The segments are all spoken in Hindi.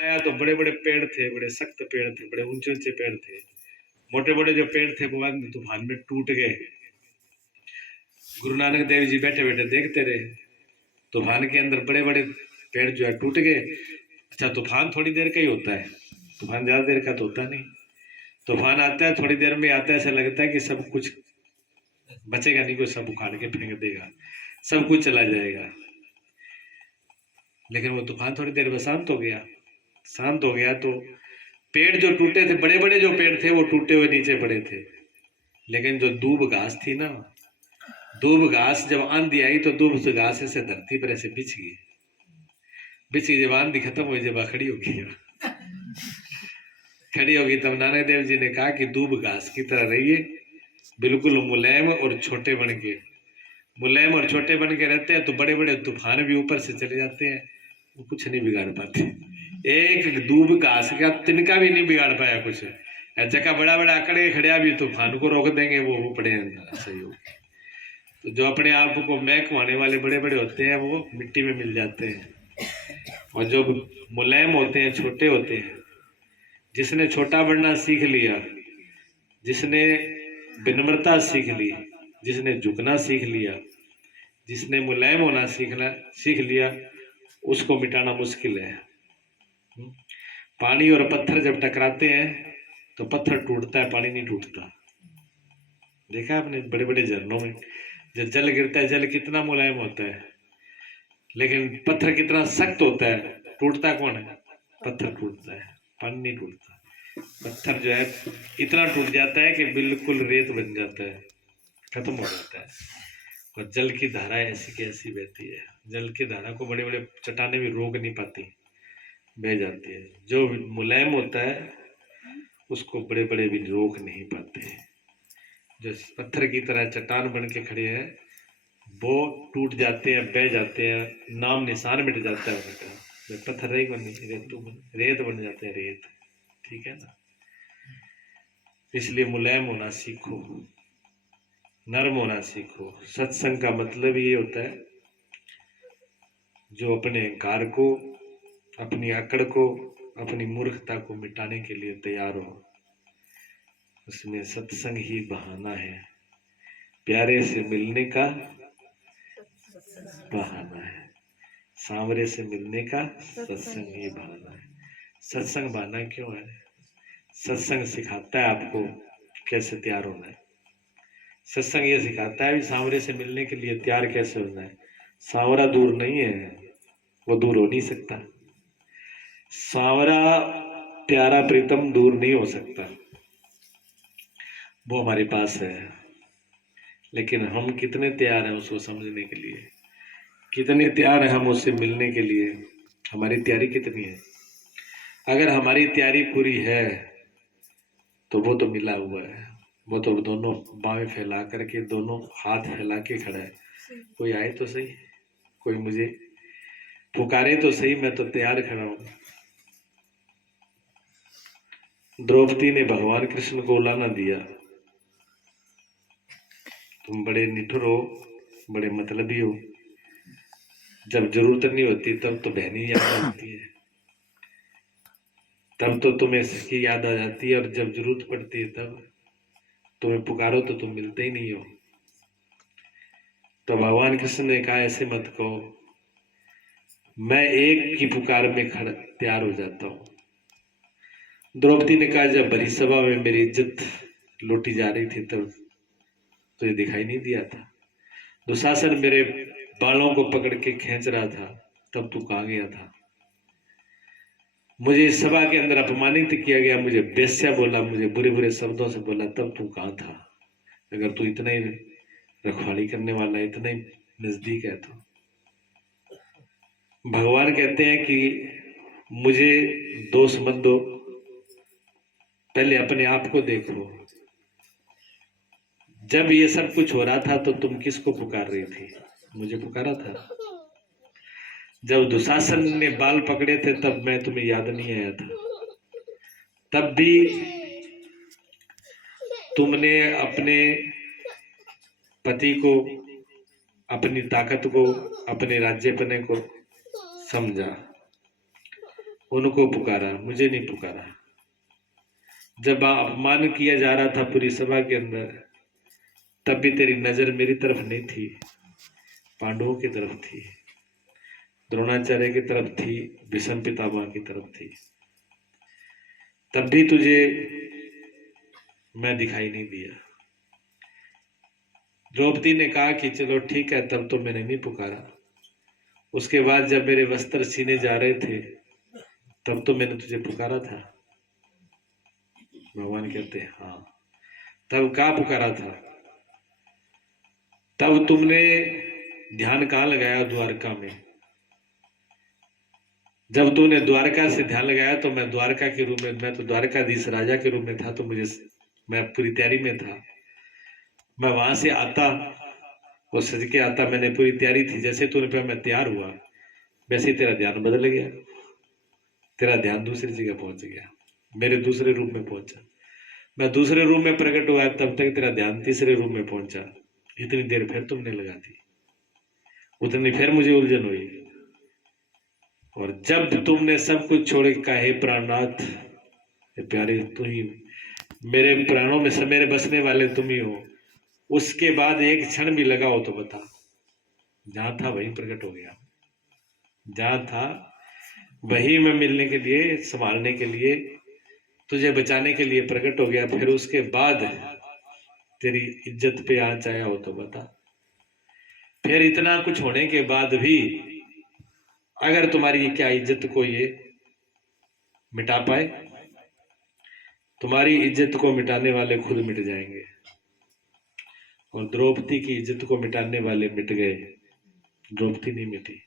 आया तो बड़े बड़े पेड़ थे, बड़े सख्त पेड़ थे, बड़े ऊंचे ऊंचे पेड़ थे। मोटे बड़े जो पेड़ थे वो तूफान में टूट गए। गुरु नानक देव जी बैठे बैठे देखते रहे, तूफान के अंदर बड़े बड़े पेड़ जो है टूट गए। अच्छा, तूफान थोड़ी देर का ही होता है, तूफान ज्यादा देर का तो होता नहीं। तूफान आता है, थोड़ी देर में आता है, ऐसा लगता है कि सब कुछ बचेगा नहीं, कोई सब उखाड़ के फेंक देगा, सब कुछ चला जाएगा। लेकिन वो तूफान थोड़ी देर में शांत हो गया। शांत हो गया तो पेड़ जो टूटे थे, बड़े बड़े जो पेड़ थे वो टूटे हुए नीचे पड़े थे। लेकिन जो दूब घास थी ना, दूब घास जब आंधी आई तो दूब घास ऐसे धरती पर ऐसे बिछ गई। बिछ गई, जब आंधी खत्म हुई, जब खड़ी हो गई, खड़ी होगी, तब नानक देव जी ने कहा कि दूब घास की तरह रहिए, बिल्कुल मुलायम और छोटे बन के। मुलायम और छोटे बन के रहते हैं तो बड़े बड़े तूफान भी ऊपर से चले जाते हैं, वो कुछ नहीं बिगाड़ पाते। एक दूब घास का तिनका भी नहीं बिगाड़ पाया कुछ। जगह बड़ा बड़ा आकड़ के खड़िया भी तूफान को रोक देंगे, वो पड़े सही हो। तो जो अपने आप को महकवाने वाले बड़े बड़े होते हैं वो मिट्टी में मिल जाते हैं, और जो मुलायम होते हैं, छोटे होते हैं, जिसने छोटा बनना सीख लिया, जिसने विनम्रता सीख ली, जिसने झुकना सीख लिया, जिसने मुलायम होना सीख लिया, उसको मिटाना मुश्किल है। पानी और पत्थर जब टकराते हैं तो पत्थर टूटता है, पानी नहीं टूटता। देखा आपने बड़े बड़े झरनों में जब जल गिरता है, जल कितना मुलायम होता है, लेकिन पत्थर कितना सख्त होता है। टूटता कौन है? पत्थर टूटता है, पानी नहीं टूटता। पत्थर जो है इतना टूट जाता है कि बिल्कुल रेत बन जाता है, खत्म हो जाता है। और जल की धारा ऐसी की ऐसी बहती है। जल की धारा को बड़े बड़े चट्टाने भी रोक नहीं पाती, बह जाती है। जो मुलायम होता है उसको बड़े बड़े भी रोक नहीं पाते। जो पत्थर की तरह चट्टान बन के खड़े हैं वो टूट जाते हैं, बह जाते हैं, नाम निशान मिट जाता है उनका। जब पत्थर रेत बन जाते हैं, रेत। ठीक है ना? इसलिए मुलायम होना सीखो, नर्म होना सीखो। सत्संग का मतलब ये होता है जो अपने अहंकार को, अपनी अकड़ को, अपनी मूर्खता को मिटाने के लिए तैयार हो। उसमें सत्संग ही बहाना है, प्यारे से मिलने का बहाना है, सांवरे से मिलने का सत्संग ही बहाना है। सत्संग बहाना क्यों है? सत्संग सिखाता है आपको कैसे तैयार होना है। सत्संग ये सिखाता है भी सांवरे से मिलने के लिए तैयार कैसे होना है। सांवरा दूर नहीं है, वो दूर हो नहीं सकता। सांवरा प्यारा प्रीतम दूर नहीं हो सकता, वो हमारे पास है। लेकिन हम कितने तैयार हैं उसको समझने के लिए, कितने तैयार हैं हम उससे मिलने के लिए, हमारी तैयारी कितनी है। अगर हमारी तैयारी पूरी है तो वो तो मिला हुआ है, वो तो दोनों बाहें फैला करके, दोनों हाथ फैला के खड़ा है। कोई आए तो सही, कोई मुझे पुकारे तो सही, मैं तो तैयार खड़ा हूं। द्रौपदी ने भगवान कृष्ण को लाना दिया, तुम बड़े निठुर हो, बड़े मतलबी हो, जब जरूरत नहीं होती तब तो बहनी याद आती है, तब तो तुम्हें इसकी याद आ जाती है, और जब जरूरत पड़ती है तब तुम्हें पुकारो तो तुम मिलते ही नहीं हो। तो भगवान कृष्ण ने कहा ऐसे मत कहो, मैं एक की पुकार में खड़ा तैयार हो जाता हूं। द्रौपदी ने कहा जब भरी सभा में मेरी इज्जत लूटी जा रही थी तब तो ये दिखाई नहीं दिया था। दुशासन मेरे बालों को पकड़ के खींच रहा था तब तू कहाँ गया था। मुझे इस सभा के अंदर अपमानित किया गया, मुझे बेस्या बोला, मुझे बुरे बुरे शब्दों से बोला, तब तू कहाँ था। अगर तू इतना ही रखवाली करने वाला, इतना ही नजदीक है तो। भगवान कहते हैं कि मुझे दोष मत दो, पहले अपने आप को देखो। जब ये सब कुछ हो रहा था तो तुम किसको पुकार रही थी? मुझे पुकारा था। जब दुशासन ने बाल पकड़े थे तब मैं तुम्हें याद नहीं आया था, तब भी तुमने अपने पति को, अपनी ताकत को, अपने राज्यपने को समझा। उनको पुकारा, मुझे नहीं पुकारा। जब अपमान किया जा रहा था पूरी सभा के अंदर, तब भी तेरी नजर मेरी तरफ नहीं थी, पांडवों की तरफ थी, द्रोणाचार्य की तरफ थी, भीष्म पितामह की तरफ थी। तब भी तुझे मैं दिखाई नहीं दिया। द्रौपदी ने कहा कि चलो ठीक है, तब तो मैंने नहीं पुकारा। उसके बाद जब मेरे वस्त्र सीने जा रहे थे, तब तो मैंने तुझे पुकारा था। भगवान कहते हैं हाँ, तब कहाँ पुकारा था? तब तुमने ध्यान कहाँ लगाया? द्वारका में। जब तूने द्वारका से ध्यान लगाया तो मैं द्वारका के रूप में, मैं तो द्वारकाधीश राजा के रूप में था, तो मैं पूरी तैयारी में था। मैं वहां से आता, वो सज के आता, मैंने पूरी तैयारी थी। जैसे तूने कहा मैं तैयार हुआ, वैसे ही तेरा ध्यान बदल गया, तेरा ध्यान दूसरी जगह पहुंच गया, मेरे दूसरे रूप में पहुंचा। मैं दूसरे रूप में प्रकट हुआ, तब तक तेरा ध्यान तीसरे रूप में पहुंचा। इतनी देर फिर तुमने लगा दी, उतनी फिर मुझे उलझन हुई। और जब तुमने सब कुछ छोड़ के कहा हे प्राणनाथ, प्यारे तू ही, मेरे प्राणों में सब मेरे बसने वाले तुम ही हो, उसके बाद एक क्षण भी लगा हो तो बता। जहां था वहीं प्रकट हो गया, जहां था वही मैं मिलने के लिए, संभालने के लिए, तुझे बचाने के लिए प्रकट हो गया। फिर उसके बाद तेरी इज्जत पे आंच आया हो तो बता। फिर इतना कुछ होने के बाद भी अगर तुम्हारी क्या इज्जत को ये मिटा पाए? तुम्हारी इज्जत को मिटाने वाले खुद मिट जाएंगे। और द्रौपदी की इज्जत को मिटाने वाले मिट गए, द्रौपदी नहीं मिटी।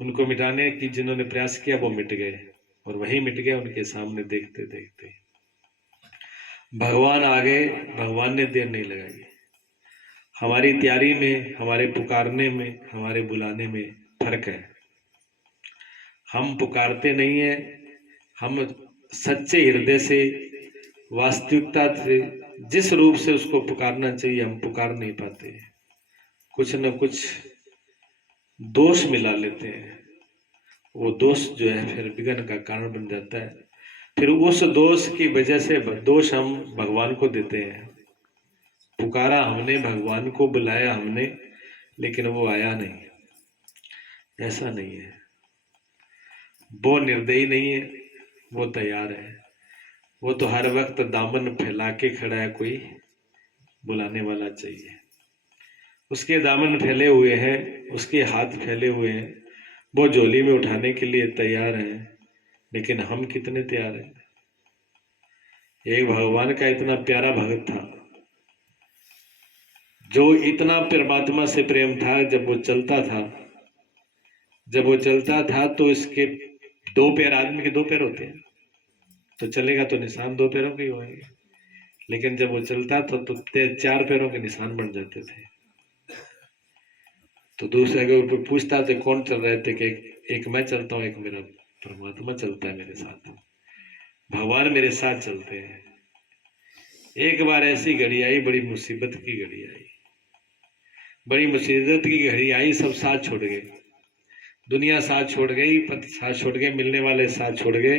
उनको मिटाने की जिन्होंने प्रयास किया वो मिट गए, और वही मिट गए उनके सामने देखते देखते। भगवान आ गए, भगवान ने देर नहीं लगाई। हमारी तैयारी में, हमारे पुकारने में, हमारे बुलाने में फर्क है। हम पुकारते नहीं है, हम सच्चे हृदय से, वास्तविकता से, जिस रूप से उसको पुकारना चाहिए हम पुकार नहीं पाते। कुछ न कुछ दोष मिला लेते हैं, वो दोष जो है फिर विघ्न का कारण बन जाता है। फिर उस दोष की वजह से दोष हम भगवान को देते हैं। पुकारा हमने, भगवान को बुलाया हमने, लेकिन वो आया नहीं। ऐसा नहीं है, वो निर्दयी नहीं है, वो तैयार है। वो तो हर वक्त दामन फैला के खड़ा है, कोई बुलाने वाला चाहिए। उसके दामन फैले हुए हैं, उसके हाथ फैले हुए हैं, वो झोली में उठाने के लिए तैयार हैं। लेकिन हम कितने तैयार हैं? एक भगवान का इतना प्यारा भगत था, जो इतना परमात्मा से प्रेम था। जब वो चलता था, जब वो चलता था तो इसके दो पैर, आदमी के दो पैर होते हैं, तो चलेगा तो निशान दो पैरों के ही होंगे। लेकिन जब वो चलता था तो चार पैरों के निशान बन जाते थे। तो दूसरे के ऊपर पूछता थे कौन चल रहे थे, कि एक मैं चलता हूँ, एक मेरा परमात्मा चलता है मेरे साथ, भगवान मेरे साथ चलते हैं। एक बार ऐसी घड़ी आई, बड़ी मुसीबत की घड़ी आई, बड़ी मुसीबत की घड़ी आई, सब साथ छोड़ गए, दुनिया साथ छोड़ गई, पति साथ छोड़ गए, मिलने वाले साथ छोड़ गए।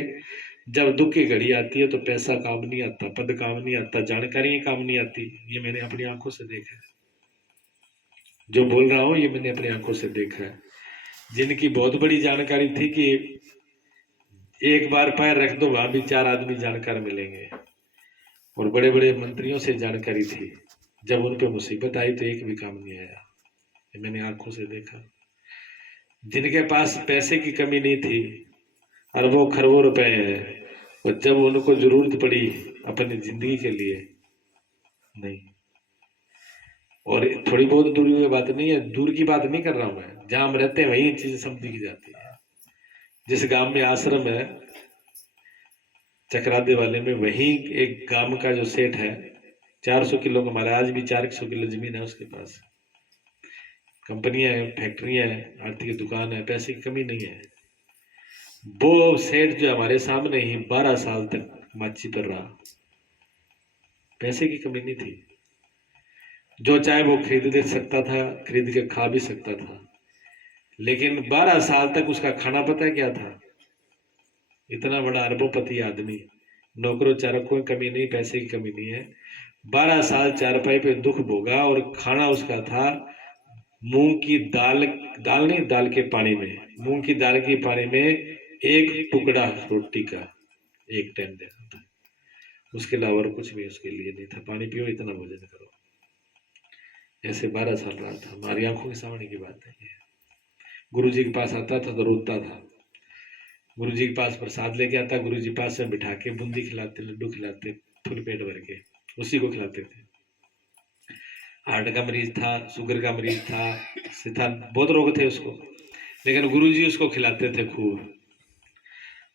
जब दुख की घड़ी आती है तो पैसा काम नहीं आता, पद काम नहीं आता, जानकारी काम नहीं आती। ये मैंने अपनी आंखों से देखा है, जो बोल रहा हूं ये मैंने अपनी आंखों से देखा है। जिनकी बहुत बड़ी जानकारी थी कि एक बार पैर रख दो वहां भी चार आदमी जानकार मिलेंगे, और बड़े बड़े मंत्रियों से जानकारी थी, जब उन पे मुसीबत आई तो एक भी काम नहीं आया। ये मैंने आंखों से देखा। जिनके पास पैसे की कमी नहीं थी, अरबों खरबों रुपए हैं, और जब उनको जरूरत पड़ी अपनी जिंदगी के लिए, नहीं। और थोड़ी बहुत दूरी की बात नहीं है, दूर की बात नहीं कर रहा हूं मैं, जहां हम रहते हैं वही चीज सब दिख जाती है। जिस गांव में आश्रम है चक्रादे वाले में, वही एक गांव का जो सेठ है, 400 किलो का, हमारा आज भी 400 किलो जमीन है उसके पास, कंपनियां हैं, फैक्ट्रियां हैं, आर्थिक दुकान है, पैसे की कमी नहीं है। वो सेठ जो हमारे सामने ही 12 साल तक माची पर रहा, पैसे की कमी नहीं थी, जो चाहे वो खरीद दे सकता था, खरीद के खा भी सकता था। लेकिन 12 साल तक उसका खाना पता है क्या था? इतना बड़ा अरबोपति आदमी, नौकरों चारकों की कमी नहीं, पैसे की कमी नहीं है, 12 साल चारपाई पे दुख भोगा और खाना उसका था मूंग की दाल, दाल नहीं, दाल के पानी में, मूंग की दाल के पानी में एक टुकड़ा रोटी का एक टाइम देना था, उसके अलावा और कुछ भी उसके लिए नहीं था। पानी पियो, इतना भोजन करो। ऐसे 12 साल रहा था, हमारी आंखों के सामने की बात है। गुरु जी के पास आता था तो रोता था, गुरु जी के पास प्रसाद लेके आता, गुरु जी पास में बिठा के बूंदी खिलाते, लड्डू खिलाते, फुल पेट भर के उसी को खिलाते थे। हार्ट का मरीज था, शुगर का मरीज था, बहुत रोग थे उसको, लेकिन गुरु जी उसको खिलाते थे, खूब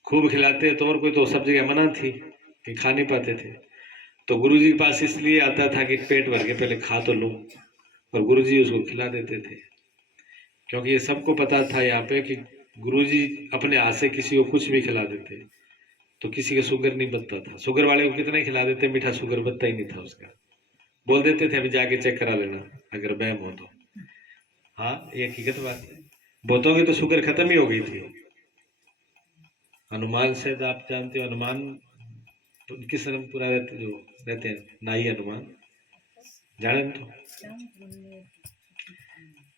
खूब खिलाते। तो और कोई तो सब जगह मना थी कि खा नहीं पाते थे, तो गुरु जी के पास इसलिए आता था कि पेट भर के पहले खा तो लो, और गुरु जी उसको खिला देते थे। क्योंकि ये सबको पता था यहाँ पे कि गुरु जी अपने हाथ से किसी को कुछ भी खिला देते तो किसी का शुगर नहीं बनता था। शुगर वाले को कितना ही खिला देते, मीठा शुगर बनता ही नहीं था उसका। बोल देते थे अभी जाके चेक करा लेना अगर वहम हो तो। हाँ, ये हकीकत बात है। बहुतों की तो शुगर खत्म ही हो गई थी। हनुमान शायद आप जानते हो, हनुमान तो किस रंग पूरा रहते, जो रहते हैं नाई हनुमान, जाने तो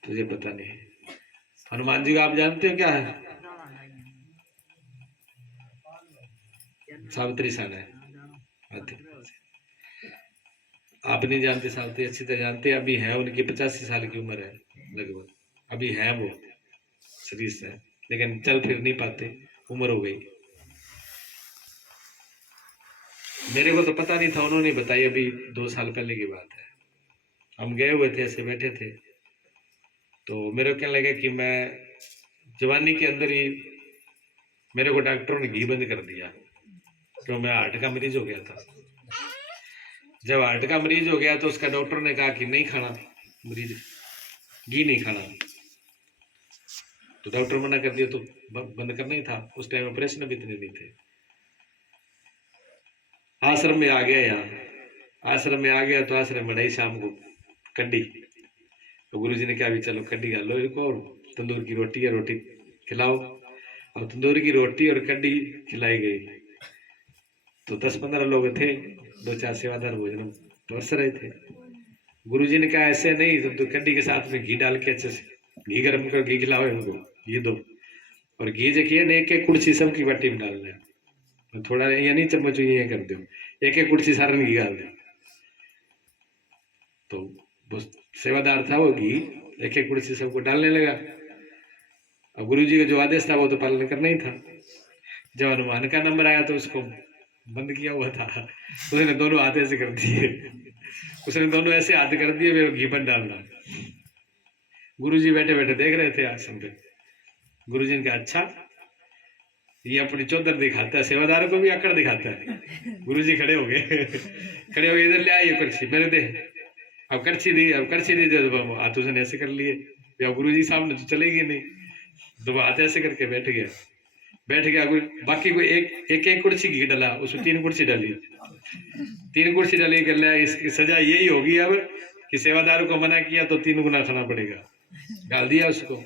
तुझे पता नहीं। हनुमान जी को आप जानते हो क्या है? सावित्री सन है। आप नहीं जानते, सावित्री अच्छी तरह जानते। अभी है, उनकी 85 साल की उम्र है लगभग, अभी है वो शरीर से, लेकिन चल फिर नहीं पाते, उम्र हो गई। मेरे को तो पता नहीं था, उन्होंने बताई अभी 2 साल पहले की बात है। हम गए हुए थे, ऐसे बैठे थे, तो मेरे को क्या लगा कि मैं जवानी के अंदर ही मेरे को डॉक्टरों ने घी बंद कर दिया, क्यों मैं हार्ट का मरीज हो गया था। जब हार्ट का मरीज हो गया तो उसका डॉक्टर ने कहा कि नहीं खाना मरीज, घी नहीं खाना, तो डॉक्टर मना कर दिया, तो बंद करना ही था। उस टाइम ऑपरेशन भी इतने नहीं थे। आश्रम में आ गया, यहाँ आश्रम में आ गया तो आश्रम में बनाई शाम को कड्डी, तो गुरु जी ने कहा भी चलो कड्डी खा लो इनको, और तंदूर की रोटी है, रोटी खिलाओ। अब तंदूर की रोटी और कड्डी खिलाई गई, तो 10-15 लोग थे, 2-4 सेवादार भोजन परस रहे थे। गुरु जी ने कहा ऐसे नहीं, तो कड्डी के साथ में घी डाल के अच्छे से घी गर्म कर घी खिलाओ इनको, घी दो, और घी जो किए एक एक कुर्सी सबकी बाटी में डालना है, थोड़ा ये नहीं चम्मच ये कर दो, एक एक कुर्सी सारा घी डाल दे। तो वो सेवादार था, वो घी एक एक कुर्सी सबको डालने लगा। अब गुरु जी का जो आदेश था वो तो पालन करना ही था। जब हनुमान का नंबर आया तो उसको बंद किया हुआ था, उसने दोनों हाथ ऐसे कर दिए, उसने दोनों ऐसे हाथ कर दिए, मेरे घी बंद डालना। गुरु जी बैठे बैठे देख रहे थे आसन पे। गुरु जी ने कहा अच्छा, ये अपनी चौधर दिखाता है, सेवादारों को भी आकड़ दिखाता है। गुरु जी खड़े हो गए, खड़े हो गए, इधर ले आइए कुर्सी मेरे दे। अब करछी दी, अब करछी दी, तो हाथ उसने ऐसे कर लिए, या गुरु जी सामने तो चलेगी नहीं, तो वो हाथ ऐसे करके बैठ गया, बैठ गया। बाकी को एक एक कुर्सी घी डाला, उसमें 3 कुर्सी डाली, 3 कुर्सी डाली कर लिया। इसकी सजा यही होगी अब कि सेवादारों को मना किया तो 3 गुना खाना पड़ेगा। गाल दिया उसको,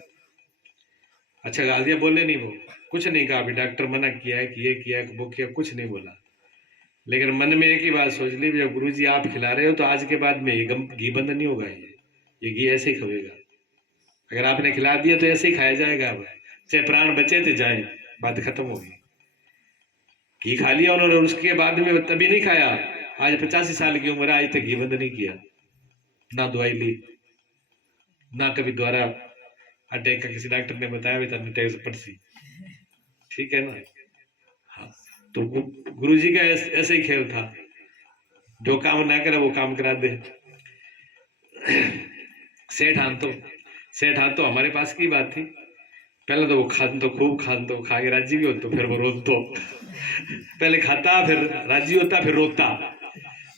अच्छा गाल दिया, बोले नहीं, वो कुछ नहीं कहा, अभी डॉक्टर मना किया है कि ये किया है वो किया, कुछ नहीं बोला। लेकिन मन में एक ही बात सोच ली, जब गुरु जी आप खिला रहे हो तो आज के बाद में ये घी बंद नहीं होगा, ये घी ऐसे ही खवेगा। अगर आपने खिला दिया तो ऐसे ही खाया जाएगा, अब चाहे प्राण बचे थे जाए, बात खत्म होगी। घी खा लिया उन्होंने, उसके बाद में तभी नहीं खाया। आज 85 साल की उम्र, आज तक घी बंद नहीं किया, ना दवाई ली, ना कभी द्वारा अटैक का किसी डॉक्टर ने बताया भी था अटैक से पड़सी, ठीक है ना। हाँ, तो गुरु जी का ऐसे ही खेल था, जो काम ना करे वो काम करा दे। सेठ हाथ तो हमारे पास की बात थी। पहले तो वो खान तो खूब खान तो खा के राजी भी होता, फिर वो रोज तो पहले खाता, फिर राजी होता, फिर रोता,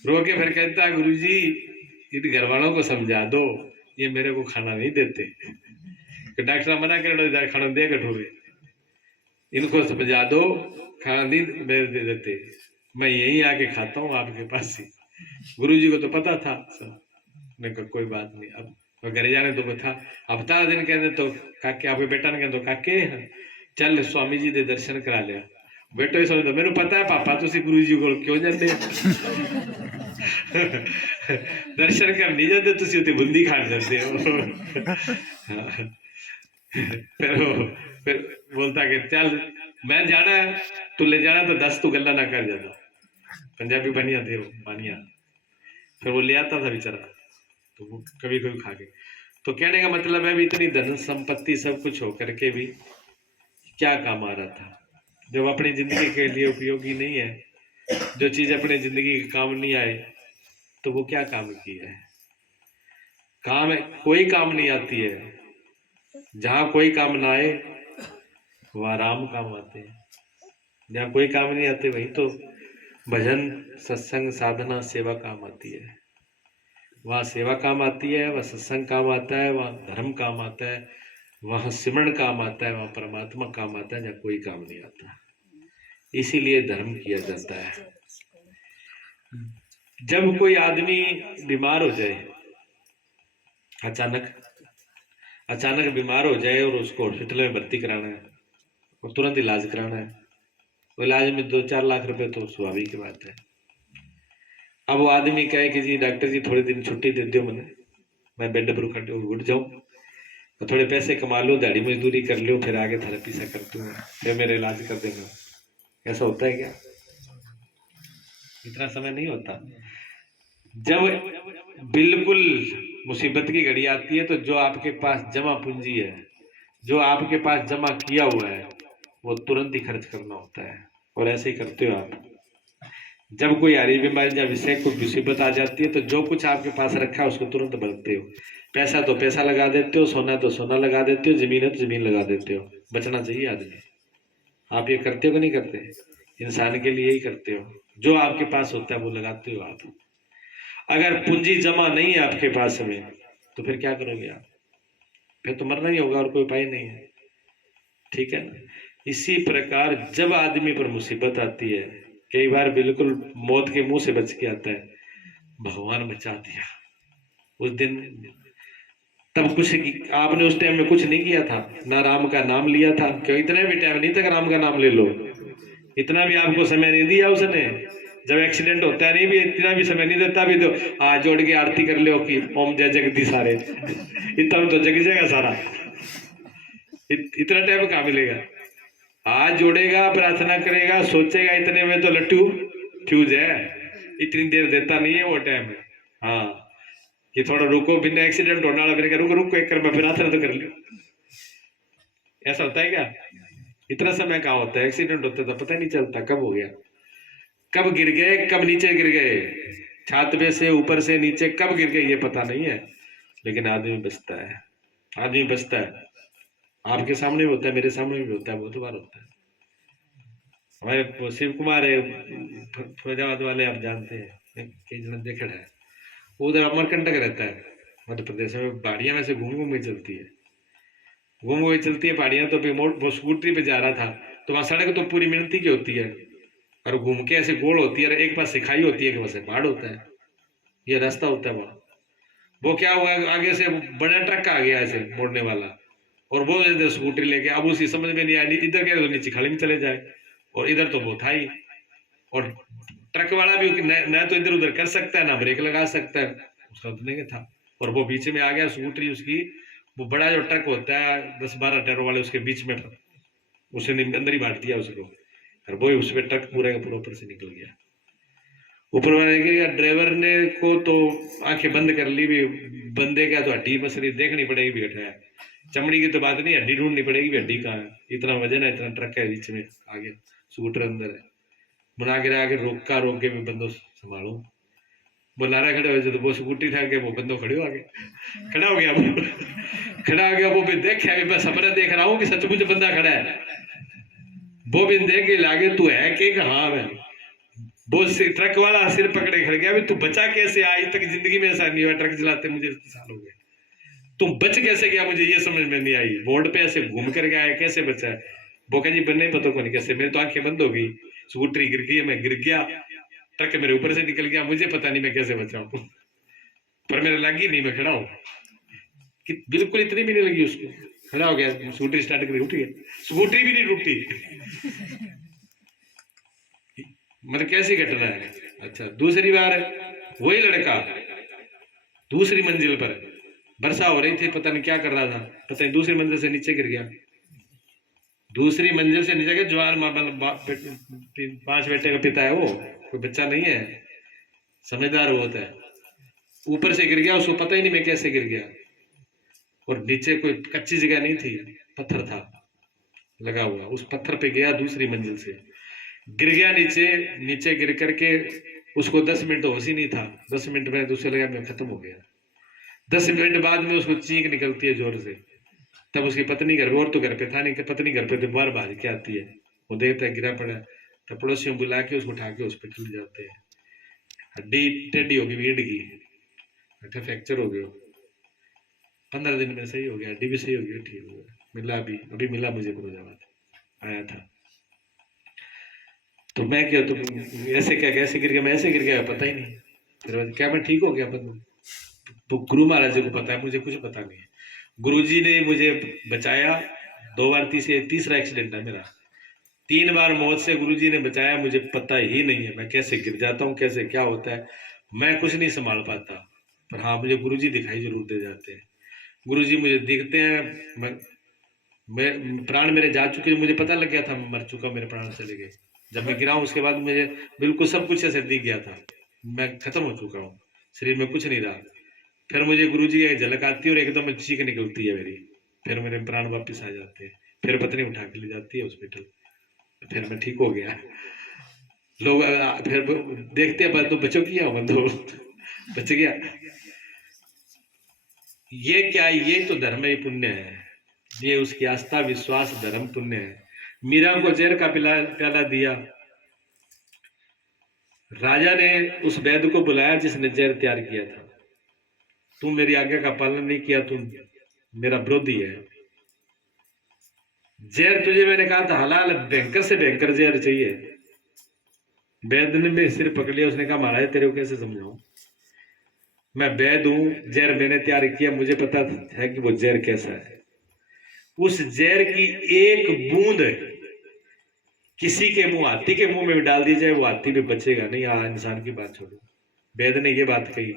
रो के फिर कहता गुरुजी इन घर वालों को समझा दो, ये मेरे को खाना नहीं देते, तो डॉक्टर मना कर खाना दे कठोरे, इनको समझा दो, खाना नहीं मेरे दे देते, मैं यहीं आके खाता हूँ आपके पास ही। गुरु जी को तो पता था सब, मैं कोई बात नहीं, अब और घर जाने तो था हफ्ता दिन कहते तो काके आपके बेटा ने कहते काके चल स्वामी जी दे दर्शन करा लिया बेटो ही समझो मेरे पता है पापा तुसी गुरु जी को क्यों जाते दर्शन कर नहीं जाते तुसी उते बूंदी खान जाते हो फिर बोलता कि चल मैं जाना है तू ले जाना तो 10 तू गल्ला ना कर जाता पंजाबी बनिया थे वो बानिया फिर वो ले आता था बेचारा तो वो कभी कभी खा के तो कहने का मतलब है भी इतनी धन संपत्ति सब कुछ हो करके भी क्या काम आ रहा था जब अपनी जिंदगी के लिए उपयोगी नहीं है जो चीज अपनी जिंदगी के काम नहीं आए तो वो क्या काम की है काम है कोई काम नहीं आती है जहां कोई काम ना आए वहां राम काम आते हैं जहाँ कोई काम नहीं आते वही तो भजन सत्संग साधना सेवा काम आती है वहाँ सेवा काम आती है वहाँ सत्संग काम आता है वहाँ धर्म काम आता है वहाँ सिमरण काम आता है वहाँ परमात्मा काम आता है जहाँ कोई काम नहीं आता इसीलिए धर्म किया जाता है जब कोई आदमी बीमार हो जाए अचानक बीमार हो जाए और उसको हॉस्पिटल में भर्ती कराना है और तुरंत इलाज कराना है वो इलाज में 2-4 लाख रुपए तो स्वाभाविक की बात है अब वो आदमी कहे कि जी डॉक्टर जी थोड़े दिन छुट्टी दे दो मैं बेड पर उठ जाऊं तो थोड़े पैसे कमा लो दिहाड़ी मजदूरी कर लो फिर आगे थेरेपी से कर दूंगा फिर मेरा इलाज कर देंगे ऐसा होता है क्या इतना समय नहीं होता जब बिल्कुल मुसीबत की घड़ी आती है तो जो आपके पास जमा पूंजी है जो आपके पास जमा किया हुआ है वो तुरंत ही खर्च करना होता है और ऐसे ही करते हो आप जब कोई हरी बीमारी या विषय को मुसीबत आ जाती है तो जो कुछ आपके पास रखा है उसको तुरंत बरतते हो पैसा तो पैसा लगा देते हो सोना तो सोना लगा देते हो जमीन है तो जमीन लगा देते हो बचना चाहिए आदमी आप ये करते हो कि नहीं करते इंसान के लिए ही करते हो जो आपके पास होता है वो लगाते हो आप अगर पूंजी जमा नहीं है आपके पास में तो फिर क्या करोगे आप फिर तो मरना ही होगा और कोई उपाय नहीं है ठीक है ना इसी प्रकार जब आदमी पर मुसीबत आती है कई बार बिल्कुल मौत के मुंह से बच के आता है भगवान बचा दिया उस दिन तब कुछ आपने उस टाइम में कुछ नहीं किया था ना राम का नाम लिया था क्यों इतने भी टाइम नहीं तक राम का नाम ले लो इतना भी आपको समय नहीं दिया उसने जब एक्सीडेंट होता है नहीं भी इतना भी समय नहीं देता भी तो आज जोड़ के आरती कर लो कि ओम जय जगदी सारे इतना तो जग जाएगा सारा इतना टाइम कहाँ मिलेगा हाथ जोड़ेगा प्रार्थना करेगा सोचेगा इतने में तो लट्टू फ्यूज है इतनी देर देता नहीं है वो टाइम हाँ कि थोड़ा रुको बिना एक्सीडेंट होने वाला फिर रुको रुको एक कर प्रार्थना तो कर लियो ऐसा होता है क्या इतना समय कहाँ होता है एक्सीडेंट होता है तो पता नहीं चलता कब हो गया कब गिर गए कब नीचे गिर गए छात में से ऊपर से नीचे कब गिर गए ये पता नहीं है लेकिन आदमी बचता है आपके सामने भी होता है मेरे सामने भी होता है बहुत बार होता है हमारे शिव कुमार है फैजाबाद वाले आप जानते हैं कई जन देखा है उधर अमरकंटक रहता है मध्य प्रदेश में पहाड़ियां में से घूम के चलती है पहाड़ियां तो वो स्कूटरी पे जा रहा था तो वहां सड़क तो पूरी मिट्टी की होती है और घूम के ऐसे गोल होती है और एक पास सिखाई होती है कि बस पहाड़ होता है ये रास्ता होता है वहाँ वो क्या हुआ आगे से बड़ा ट्रक आ गया ऐसे मोड़ने वाला और वो इधर स्कूटरी लेके अब उसी समझ में नहीं आया इधर क्या तो नीचे खाली में चले जाए और इधर तो वो था ही और ट्रक वाला भी न तो इधर उधर कर सकता है ना ब्रेक लगा सकता है उसका उतने का था और वो बीच में आ गया स्कूटरी उसकी वो बड़ा जो ट्रक होता है 10-12 टायरों वाले उसके बीच में उसने अंदर ही बांट दिया उसको और वो उस पर ट्रक पूरा का पूरा ऊपर से निकल गया ऊपर वाले ड्राइवर ने को तो आंखें बंद कर ली भी बंदे का तो हड्डी मसली देखनी पड़ेगी भी घटा है चमड़ी की तो बात नहीं हड्डी ढूंढनी पड़ेगी भी हड्डी कहाँ है इतना वजन है इतना ट्रक है बीच में आगे स्कूटर अंदर है बना के आगे रोक के भी बंदो संभालो वो नारा खड़े हो तो वो स्कूटी था के वो बंदो खड़े हो आगे खड़ा हो गया वो भी देख मैं सपना देख रहा हूँ कि सचमुच बंदा खड़ा है वो भी देख के लागे तू है कि हाँ मैं वो ट्रक वाला सिर पकड़े खड़ गया तू बचा कैसे आज तक जिंदगी में ऐसा नहीं हुआ ट्रक चलाते मुझे साल हो गए तुम बच कैसे गया मुझे ये समझ में नहीं आई बोर्ड पे ऐसे घूम कर गया है कैसे बचा है वो कह जी बनने पता को नहीं कैसे मेरी तो आंखें बंद हो गई स्कूटरी गिर गई मैं गिर गया ट्रक मेरे ऊपर से निकल गया मुझे पता नहीं मैं कैसे बचा हूँ पर मेरे लगी नहीं मैं खड़ा हूँ कि बिल्कुल इतनी भी नहीं लगी उसको, खड़ा हो गया, स्कूटी स्टार्ट करके उठ गया, स्कूटी भी नहीं टूटी। मतलब कैसी घटना है। अच्छा, दूसरी बार वही लड़का दूसरी मंजिल पर, वर्षा हो रही थी, पता नहीं क्या कर रहा था, पता नहीं दूसरी मंजिल से नीचे गिर गया। दूसरी मंजिल से नीचे गया, जवान 5 बेटे का पिता है वो, कोई बच्चा नहीं है, समझदार वो होता है। ऊपर से गिर गया, उसको पता ही नहीं मैं कैसे गिर गया, और नीचे कोई कच्ची जगह नहीं थी, पत्थर था लगा हुआ, उस पत्थर पे गया, दूसरी मंजिल से गिर गया नीचे। नीचे गिर करके उसको 10 मिनट होश ही नहीं था। 10 मिनट में दूसरे लगा मैं खत्म हो गया। 10 मिनट बाद में उसको चीख निकलती है जोर से। तब उसकी पत्नी घर, और तो घर पे था नहीं, पत्नी घर पे तो बाहर भाग के आती है, वो देखता है गिरा पड़ा, तब पड़ोसियों बुला के उसको उठा के हॉस्पिटल ले जाते हैं। हड्डी टेढ़ी होगी रीढ़ की, अच्छा फ्रैक्चर हो गया, 15 दिन में सही हो गया, हड्डी भी सही हो गई, ठीक हो गया। मिला अभी मिला मुझे फिरोजाबाद आया था। तो मैं क्या, तुम ऐसे क्या, कैसे गिर गया, मैं ऐसे गिर गया पता ही नहीं, फिर क्या मैं ठीक हो गया। तो गुरु महाराज जी को पता है, मुझे कुछ पता नहीं है। गुरु जी ने मुझे बचाया 2 बार, तीसरा एक्सीडेंट है मेरा। 3 बार मौत से गुरु जी ने बचाया, मुझे पता ही नहीं है मैं कैसे गिर जाता हूँ, कैसे क्या होता है, मैं कुछ नहीं संभाल पाता। पर हाँ, मुझे गुरु जी दिखाई जरूर दे जाते हैं। गुरु जी मुझे दिखते हैं, मैं प्राण मेरे जा चुके, मुझे पता लग गया था मैं मर चुका, मेरे प्राण चले गए। जब मैं गिरा हूँ उसके बाद मुझे बिल्कुल सब कुछ ऐसे दिख गया था, मैं खत्म हो चुका हूँ, शरीर में कुछ नहीं रहा। फिर मुझे गुरु जी की झलक आती है और एकदम चीख निकलती है मेरी, फिर मेरे प्राण वापस आ जाते हैं, फिर पत्नी उठा के ले जाती है हॉस्पिटल, फिर मैं ठीक हो गया। लोग फिर देखते हैं पर तो बचो किया, मैं तो बच गया। ये क्या, ये तो धर्म ही पुण्य है, ये उसकी आस्था विश्वास धर्म पुण्य है। मीरा को जहर का प्याला दिया, राजा ने उस वैद्य को बुलाया जिसने जहर तैयार किया था, तुम मेरी आज्ञा का पालन नहीं किया, तुम मेरा विरोधी है। जहर तुझे मैंने कहा था हलाल, भयंकर से भयंकर जहर चाहिए। वैद्य ने मेरे सिर पकड़ लिया, उसने कहा महाराज तेरे को कैसे समझाऊं, मैं वैद्य हूं, जहर मैंने तैयार किया, मुझे पता है कि वो जहर कैसा है। उस जहर की एक बूंद किसी के मुंह, हाथी के मुंह में डाल दी जाए, वो हाथी भी बचेगा नहीं। इंसान की बात छोड़ो, वैद्य ने ये बात कही।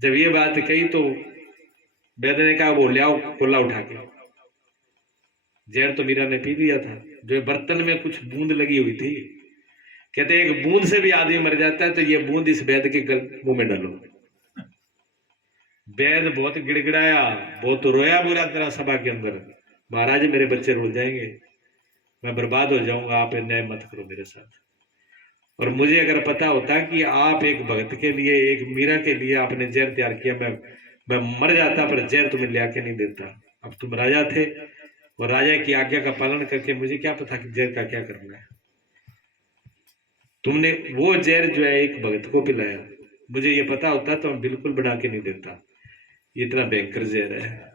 जब ये बात कही तो वैद्य ने कहा वो ले आओ कोला उठा के। जहर तो मीरा ने पी लिया था, जो बर्तन में कुछ बूंद लगी हुई थी, कहते एक बूंद से भी आदमी मर जाता है, तो ये बूंद इस वैद्य के मुंह में डालो। वैद्य बहुत गिड़गिड़ाया, बहुत रोया बुरा तरह सभा के अंदर, महाराज मेरे बच्चे रुड़ जाएंगे, मैं बर्बाद हो जाऊंगा, आप न्याय मत करो मेरे साथ। और मुझे अगर पता होता कि आप एक भक्त के लिए, एक मीरा के लिए आपने जहर तैयार किया, मैं मर जाता, पर जहर तुम्हें ले आके नहीं देता। अब तुम राजा थे और राजा की आज्ञा का पालन करके, मुझे क्या पता कि जहर का क्या करना है। तुमने वो जहर जो है एक भक्त को पिलाया, मुझे ये पता होता तो मैं बिल्कुल बना के नहीं देता, इतना भयंकर जहर है।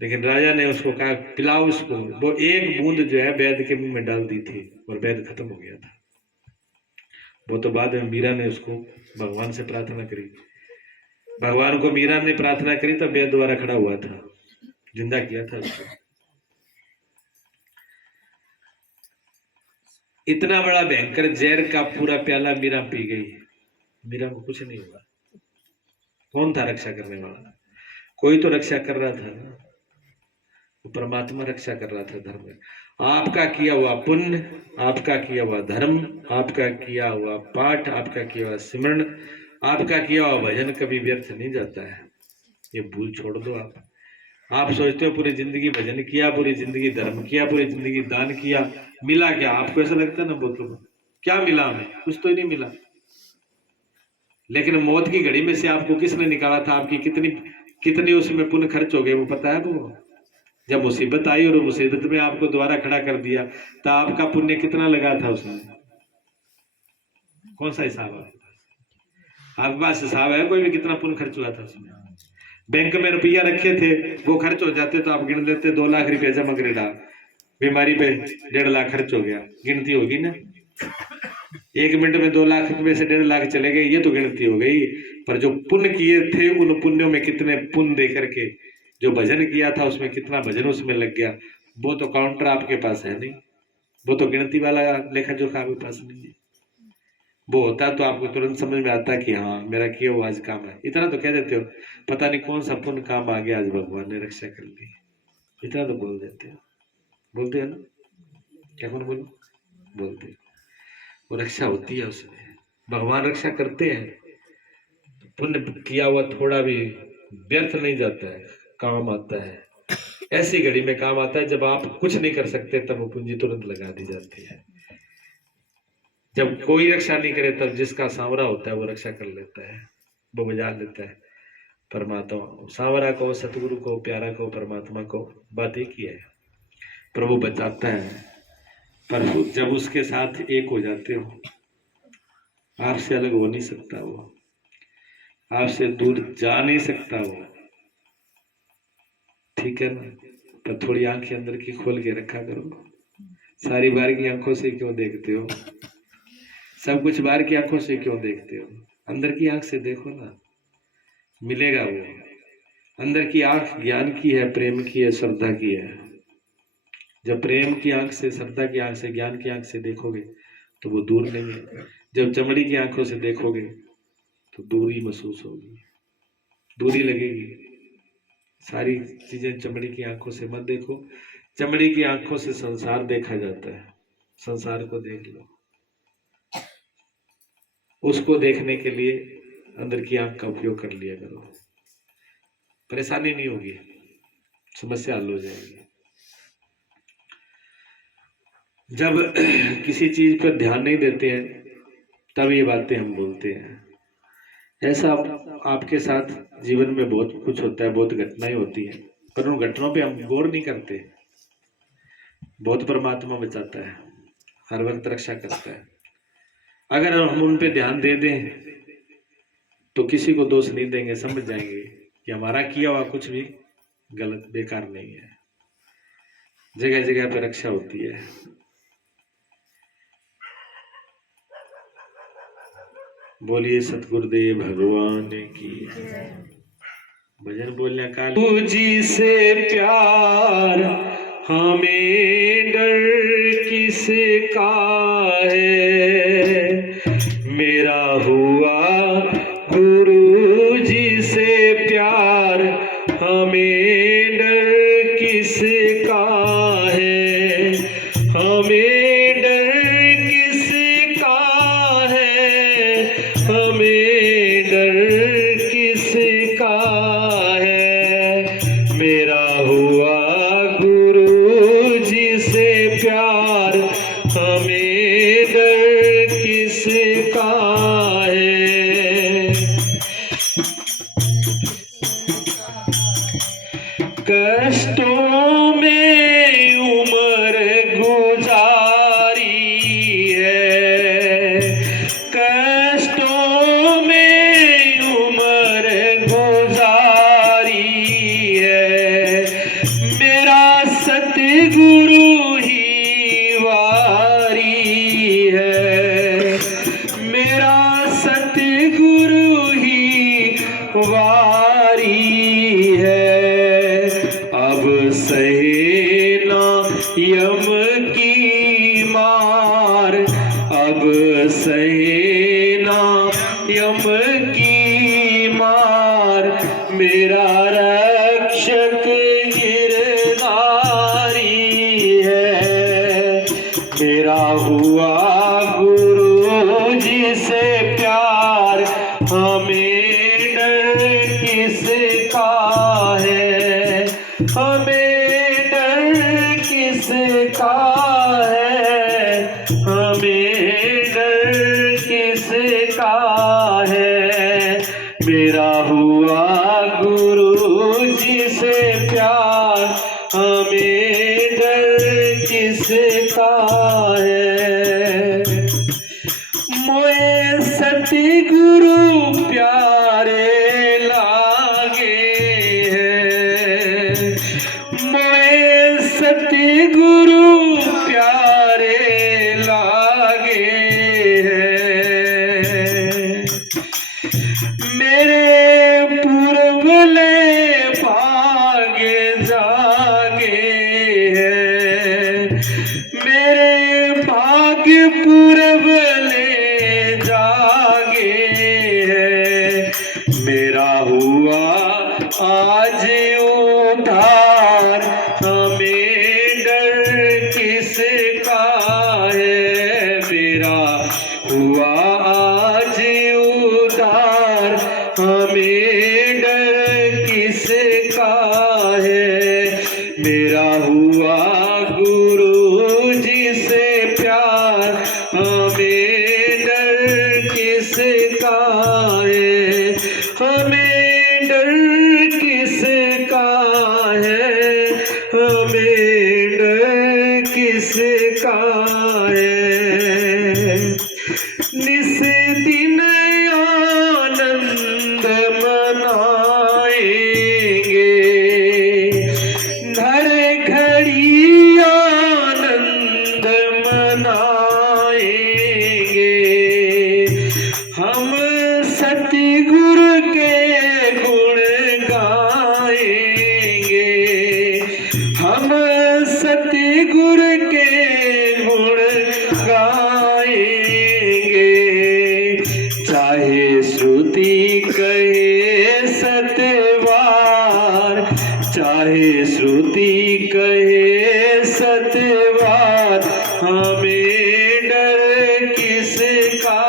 लेकिन राजा ने उसको कहा पिलाओ उसको, वो एक बूंद जो है वैद्य के मुंह में डाल दी थी और वैद्य खत्म हो गया था। वो तो बाद में मीरा ने उसको भगवान से प्रार्थना करी, भगवान को मीरा ने प्रार्थना करी, तब वैद्य द्वारा खड़ा हुआ था, जिंदा किया था उसको। इतना बड़ा भयंकर जहर का पूरा प्याला मीरा पी गई, मीरा को कुछ नहीं हुआ। कौन था रक्षा करने वाला? कोई तो रक्षा कर रहा था ना, वो परमात्मा रक्षा कर रहा था। धर्म, आपका किया हुआ पुण्य, आपका किया हुआ धर्म, आपका किया हुआ पाठ, आपका किया हुआ सिमरण, आपका किया हुआ भजन कभी व्यर्थ नहीं जाता है। ये भूल छोड़ दो। आप सोचते हो पूरी जिंदगी भजन किया, पूरी जिंदगी धर्म किया, पूरी जिंदगी दान किया, मिला क्या? आपको ऐसा लगता है ना बोतलों में क्या मिला? हमें कुछ तो ही नहीं मिला। लेकिन मौत की घड़ी में से आपको किसने निकाला था? आपकी कितनी कितनी उसमें पुण्य खर्च हो गए वो पता है? वो जब मुसीबत आई और मुसीबत में आपको दोबारा खड़ा कर दिया, तो आपका पुण्य कितना लगा था उसमें? कौन सा हिसाब है आपके पास? हिसाब है कोई भी कितना पुण्य खर्च हुआ था उसमें? बैंक में रुपया रखे थे, वो खर्च हो जाते तो आप गिन लेते 2 लाख रुपया जमा कर डाल, बीमारी पे 1.5 लाख खर्च हो गया, गिनती होगी ना? 1 मिनट में 2 लाख रुपए से 1.5 लाख चले गए, ये तो गिनती हो गई। पर जो पुण्य किए थे, उन पुण्यों में कितने पुण्य दे करके जो भजन किया था उसमें कितना भजन उसमें लग गया, वो तो काउंटर आपके पास है नहीं, वो तो गिनती वाला लेखा जोखा आपके पास नहीं है। वो होता तो आपको तुरंत समझ में आता कि हाँ मेरा किया हुआ आज काम है। इतना तो कह देते हो, पता नहीं कौन सा पुण्य काम आ गया आज भगवान ने रक्षा कर ली, इतना तो बोल देते हो, बोलते हैं ना, क्या कौन बोलो, बोलते हैं। वो रक्षा होती है उसमें, भगवान रक्षा करते हैं। पुण्य किया हुआ थोड़ा भी व्यर्थ नहीं जाता है, काम आता है। ऐसी घड़ी में काम आता है जब आप कुछ नहीं कर सकते, तब वो पूंजी तुरंत लगा दी जाती है। जब कोई रक्षा नहीं करे तब जिसका सांवरा होता है वो रक्षा कर लेता है, वो बजा लेता है परमात्मा। सांवरा को, सतगुरु को, प्यारा को, परमात्मा को, बात एक ही है, प्रभु बचाता है। पर जब उसके साथ एक हो जाते हो, आपसे अलग हो नहीं सकता वो, आपसे दूर जा नहीं सकता वो, ठीक है ना। पर थोड़ी आंखें अंदर की खोल के रखा करो, सारी बाहर की आंखों से क्यों देखते हो, सब कुछ बाहर की आंखों से क्यों देखते हो, अंदर की आंख से देखो ना, मिलेगा वो। अंदर की आंख ज्ञान की है, प्रेम की है, श्रद्धा की है। जब प्रेम की आंख से, श्रद्धा की आंख से, ज्ञान की आंख से देखोगे तो वो दूर नहीं है। जब चमड़ी की आंखों से देखोगे तो दूरी महसूस होगी, दूरी लगेगी। सारी चीजें चमड़ी की आंखों से मत देखो, चमड़ी की आंखों से संसार देखा जाता है, संसार को देख लो। उसको देखने के लिए अंदर की आंख का उपयोग कर लिया करो, परेशानी नहीं होगी, समस्या हल हो जाएगी। जब किसी चीज पर ध्यान नहीं देते हैं तब ये बातें हम बोलते हैं। ऐसा आपके साथ जीवन में बहुत कुछ होता है, बहुत घटनाएं होती हैं, पर उन घटनाओं पे हम गौर नहीं करते। बहुत परमात्मा बचाता है, हर वक्त रक्षा करता है। अगर हम उन पे ध्यान दे दें तो किसी को दोष नहीं देंगे, समझ जाएंगे कि हमारा किया हुआ कुछ भी गलत बेकार नहीं है। जगह जगह पे रक्षा होती है। बोलिए सतगुरुदेव भगवान की। भजन बोलने का जी से प्यार हमें डर किसका है, मेरा हुआ गुरु जी से प्यार हमें डर किसका है, हमें डर किसका है, हमें डर किसका है, मेरा हुआ गुरु जी से प्यार हमें डर किसका है। कष्टों में उम्र गुजारी है, कष्टों में उम्र गुजारी है, मेरा सतगुरु ही वारी है, मेरा सतगुरु ही वारी है। अब सहे ना यम की मार, अब सहे ना यम की मार, मेरा रक्षक गिरधारी है, मेरा हुआ गुरु जी से प्यार हमें डर किसका है, हमें डर किसका है, हमें डर किसका है, मेरा हुआ गुरु जी से प्यार हमें डर किसका है। मोए सतगुरु प्यार पूरब ले जागे है, मेरा हुआ आज उधार, हमें डर किसका है, मेरा हुआ आज उधार, हमें डर किसका है, मेरा हुआ गुरु जी से प्यार, हमें डर किसका है, हमें डर किसका है, हमें डर किसका है। निस दिन आनंद मनाएंगे, हर घड़ी आनंद मनाएंगे, हम सतगुरु के गुण गाएंगे, हम सतगुरु के गुण गाएंगे, चाहे श्रुति कहे सतवार, चाहे श्रुति कहे सतवार, हमें डर किसका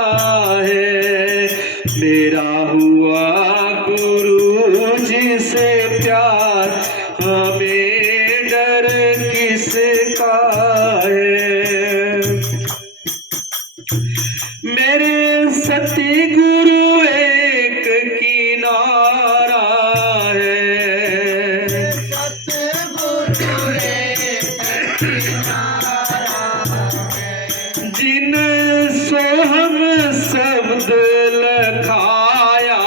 है, मेरा हुआ गुरु जी से प्यार, हमें डर किसका है। मेरे सतगुरु एक किनारा है, सतगुरु एक किनारा है, जिन सो हम शब्द लखाया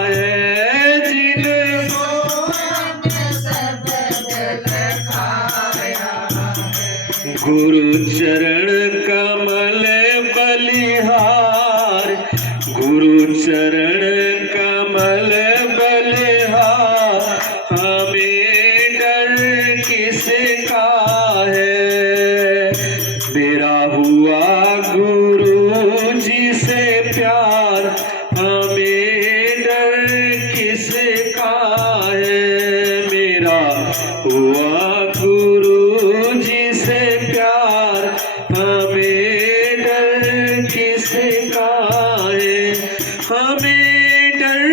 है, जिन सो हम शब्द लखाया है, गुरु चरण कमल बलिहार, गुरु चरण कमल बलिहार, हमें डर किसका है, मेरा हुआ गुरु जी से प्यार, हमें डर किसका है, मेरा हुआ गुरु जी से प्यार, हमें डर किसका है, हमें डर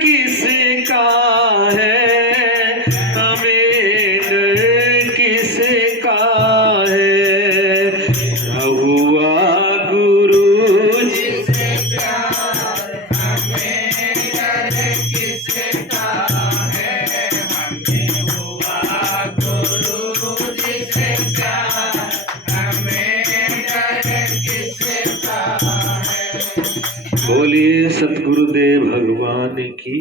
किसका है, हमें डर किसका है, हुआ गुरु जी से प्यार, हमें डर किसका है, हमें हुआ गुरु जी से प्यार, हमें डर किसका है। बोलिए सतगुरुदेव भगवान की।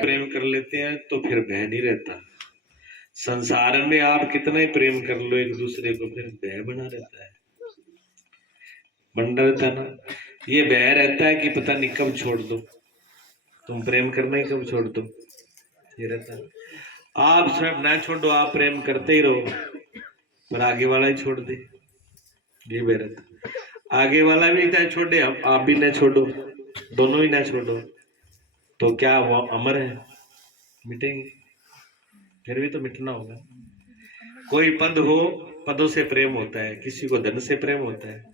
प्रेम कर लेते हैं तो फिर भय नहीं रहता। संसार में आप कितना ही प्रेम कर लो एक दूसरे को, फिर भय बना रहता है, बंडा रहता है ना। ये भय रहता है कि पता नहीं कब छोड़ दो, तुम प्रेम करना ही कब छोड़ दो, ये रहता है। आप सब ना छोड़ो, आप प्रेम करते ही रहो, पर आगे वाला ही छोड़ दे, ये भय रहता। आगे वाला भी चाहे छोड़े, आप भी ना छोड़ो, दोनों ही ना छोड़ो, तो क्या वो अमर है, मिटेंगे, फिर भी तो मिटना होगा। कोई पद हो, पदों से प्रेम होता है, किसी को धन से प्रेम होता है,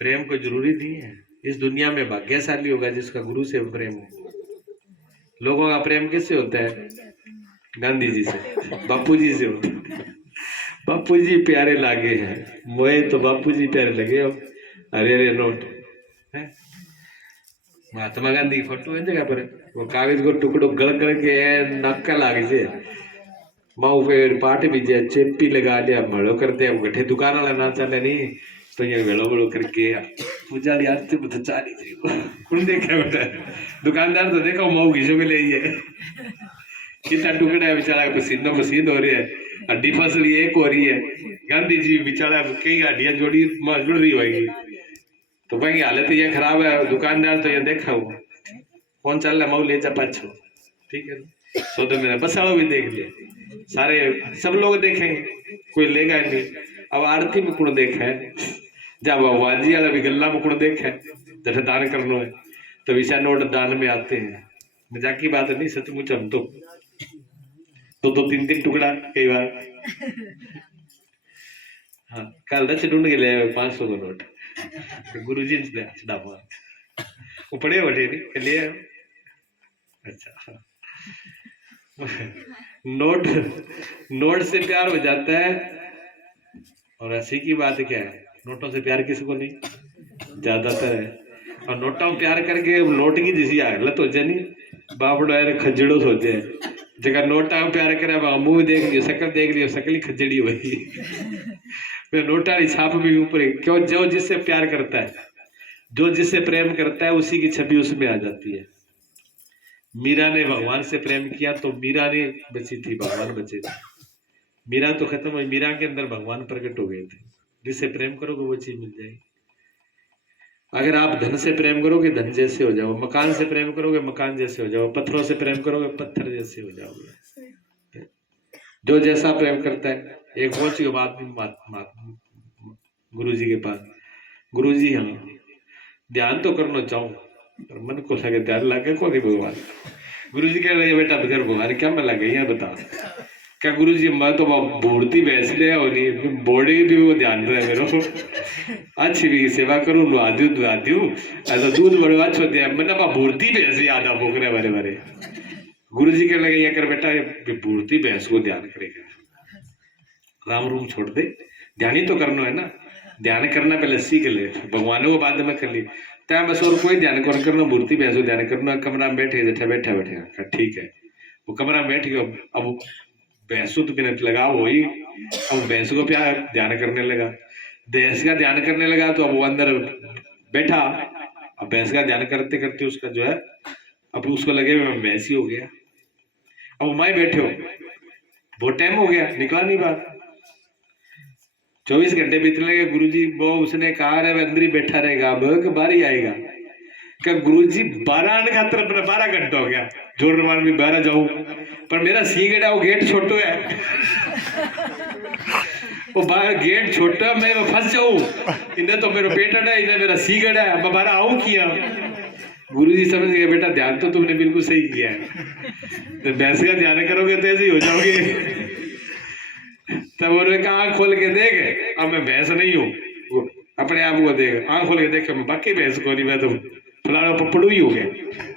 प्रेम को जरूरी नहीं है। इस दुनिया में भाग्यशाली होगा जिसका गुरु से प्रेम हो। लोगों का प्रेम किससे होता है? गांधी जी से, बापू जी से होता है। बापू जी प्यारे लागे हैं, मोए तो बापू जी प्यारे लगे हो, हरे हरे नोट है। महात्मा गांधी की फोटो है जगह पर, वो कागज को टुकड़ो गड़ गड़ के नक्का लागे से माऊ फिर पाट भी जे चेपी लगा लिया, मड़ो करते हैं गठे दुकान वाला ना चले नहीं तो ये वेलो वेलो करके पूजा याद से बता चाली थी कौन देखा बेटा, दुकानदार तो देखो माऊ घिसो में ले है कितना टुकड़ा है बेचारा, पसीनो पसीन हो रही है, हड्डी फंस रही है, एक हो रही है। गांधी जी बेचारा कई हड्डियां जोड़ी जुड़ रही होगी, तो भाई हालत ये खराब है, दुकानदार तो ये देखा हुआ कौन चल रहा, माऊ ले जा पाछो, ठीक है ना। सौदे में बसाड़ो भी देख ले, सारे सब लोग देखेंगे, कोई लेगा नहीं। अब आरती में कौन देखा है, जब वाजी वाला भी गल्ला मुकुड़ देखे जैसे दान करना है तो विषय नोट दान में आते हैं। मजाक की बात नहीं, सचमुच हम तो दो तीन तीन टुकड़ा कई बार। हाँ कल दस ढूंढ के ले 500 का नोट गुरु जी ने चढ़ावा वो पड़े बैठे नहीं ले। अच्छा नोट नोट से प्यार हो जाता है। और ऐसी की बात क्या है, नोटों से प्यार किसी को नहीं ज्यादातर है। और नोटों में प्यार करके नोट की जिसी हालत हो जाए नहीं बापड़ो खजड़ो सोचे जगह नोटा में प्यार करे मुंह देख लियो शकल देख लियो शकल ही खजड़ी हुई। नोटा छाप भी ऊपर क्यों, जो जिससे प्यार करता है जो जिससे प्रेम करता है उसी की छवि उसमें आ जाती है। मीरा ने भगवान से प्रेम किया तो मीरा ने बची थी, भगवान बचे थे। मीरा तो खत्म हुई, मीरा के अंदर भगवान प्रकट हो गए थे। जिससे प्रेम करोगे वो चीज मिल जाएगी। अगर आप धन से प्रेम करोगे धन जैसे हो जाओ, मकान से प्रेम करोगे मकान जैसे हो जाओ, पत्थरों से प्रेम करोगे पत्थर जैसे हो जाओगे। जो जैसा प्रेम करता है। एक पहुंच गए बात गुरु जी के पास। गुरु जी हाँ ध्यान तो करना चाहूं पर मन को लगे ध्यान लगे को नहीं भगवान। गुरु जी कह रहे बेटा बगैर भगवान क्या मैं लगे यहाँ बता। क्या गुरु जी मैं तो भूरती भैंस ले होनी बॉडी भी वो ध्यान रहे मेरे अच्छी भी सेवा करूँ दुआदू ऐसा दूध बड़ो अच्छो दे मतलब भूरती भैंस याद आ भोकरे बारे बारे। गुरु जी के लगे ये कर बेटा भूरती भैंस को ध्यान करेगा। राम रूम छोड़ दे, ध्यान ही तो करना है ना। ध्यान करना पहले सीख ले, भगवानों को बाद में कर ली तय बस और कोई ध्यान कौन करना मूर्ति भैंसो ध्यान करना। कमरा में बैठे बैठा बैठा बैठेगा ठीक है वो कमरा में बैठ गया। अब भैंसो तो मिनट लगा वही अब भैंस को प्यार ध्यान करने लगा, भैंस का ध्यान करने लगा तो अब वो अंदर बैठा। अब भैंस का ध्यान करते करते उसका जो है अब उसको लगे मैं भैंस ही हो गया। अब मैं बैठे हो बहुत टाइम हो गया निकला नहीं बात, 24 घंटे बीतने लगे। गुरुजी वो उसने कहा रे अंदर ही बैठा रहेगा अब बाहर ही आएगा। क्या गुरुजी 12 आने का तरफ 12 घंटा हो गया जोर मान भी 12 जाऊं पर मेरा सीगड़ा वो गेट छोटो है वो बाहर गेट छोटा मैं फंस जाऊं इन्हें तो मेरा पेट है इन्हें मेरा सीगड़ा है अब बाहर आऊं किया। गुरुजी समझ गए बेटा ध्यान तो तुमने बिल्कुल सही किया है तो भैंस का ध्यान करोगे तो ऐसे ही हो जाओगे। तब उन्होंने कहा आंख खोल के देख अब मैं भैंस नहीं हूँ अपने आप को देख आंख खोल के देख मैं बाकी भैंस को नहीं मैं तो फलाना पपड़ू ही हो गया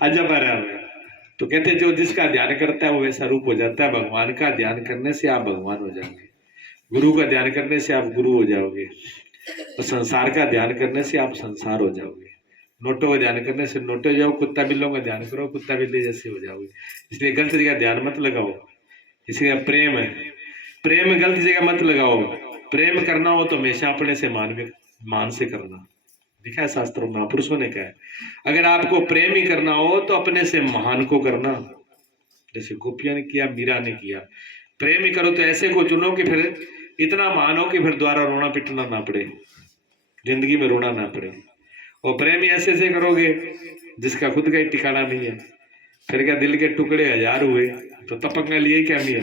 अजब आ रहा है। तो कहते जो जिसका ध्यान करता है वो वैसा रूप हो जाता है। भगवान का ध्यान करने से आप भगवान हो जाओगे, गुरु का ध्यान करने से आप गुरु हो जाओगे, तो संसार का ध्यान करने से आप संसार हो जाओगे। नोटों का ध्यान करने से नोटे हो जाओ, कुत्ता बिल्लों का ध्यान करो कुत्ता बिल्ली जैसे हो जाओगे। इसलिए गलत जगह ध्यान मत लगाओ। इसलिए प्रेम है, प्रेम गलत जगह मत लगाओ। प्रेम करना हो तो हमेशा अपने से मान से करना, लिखा है शास्त्रों में महापुरुषों ने कहा है। अगर आपको प्रेम ही करना हो तो अपने से महान को करना, जैसे गोपिया ने किया मीरा ने किया। प्रेम ही करो तो ऐसे को चुनो कि फिर इतना महान हो कि फिर द्वारा रोना पिटना ना पड़े, जिंदगी में रोना ना पड़े। और प्रेम ही ऐसे से करोगे जिसका खुद का ही ठिकाना नहीं है, फिर क्या दिल के टुकड़े 1000 हुए तो तपकने लिए क्या मिया।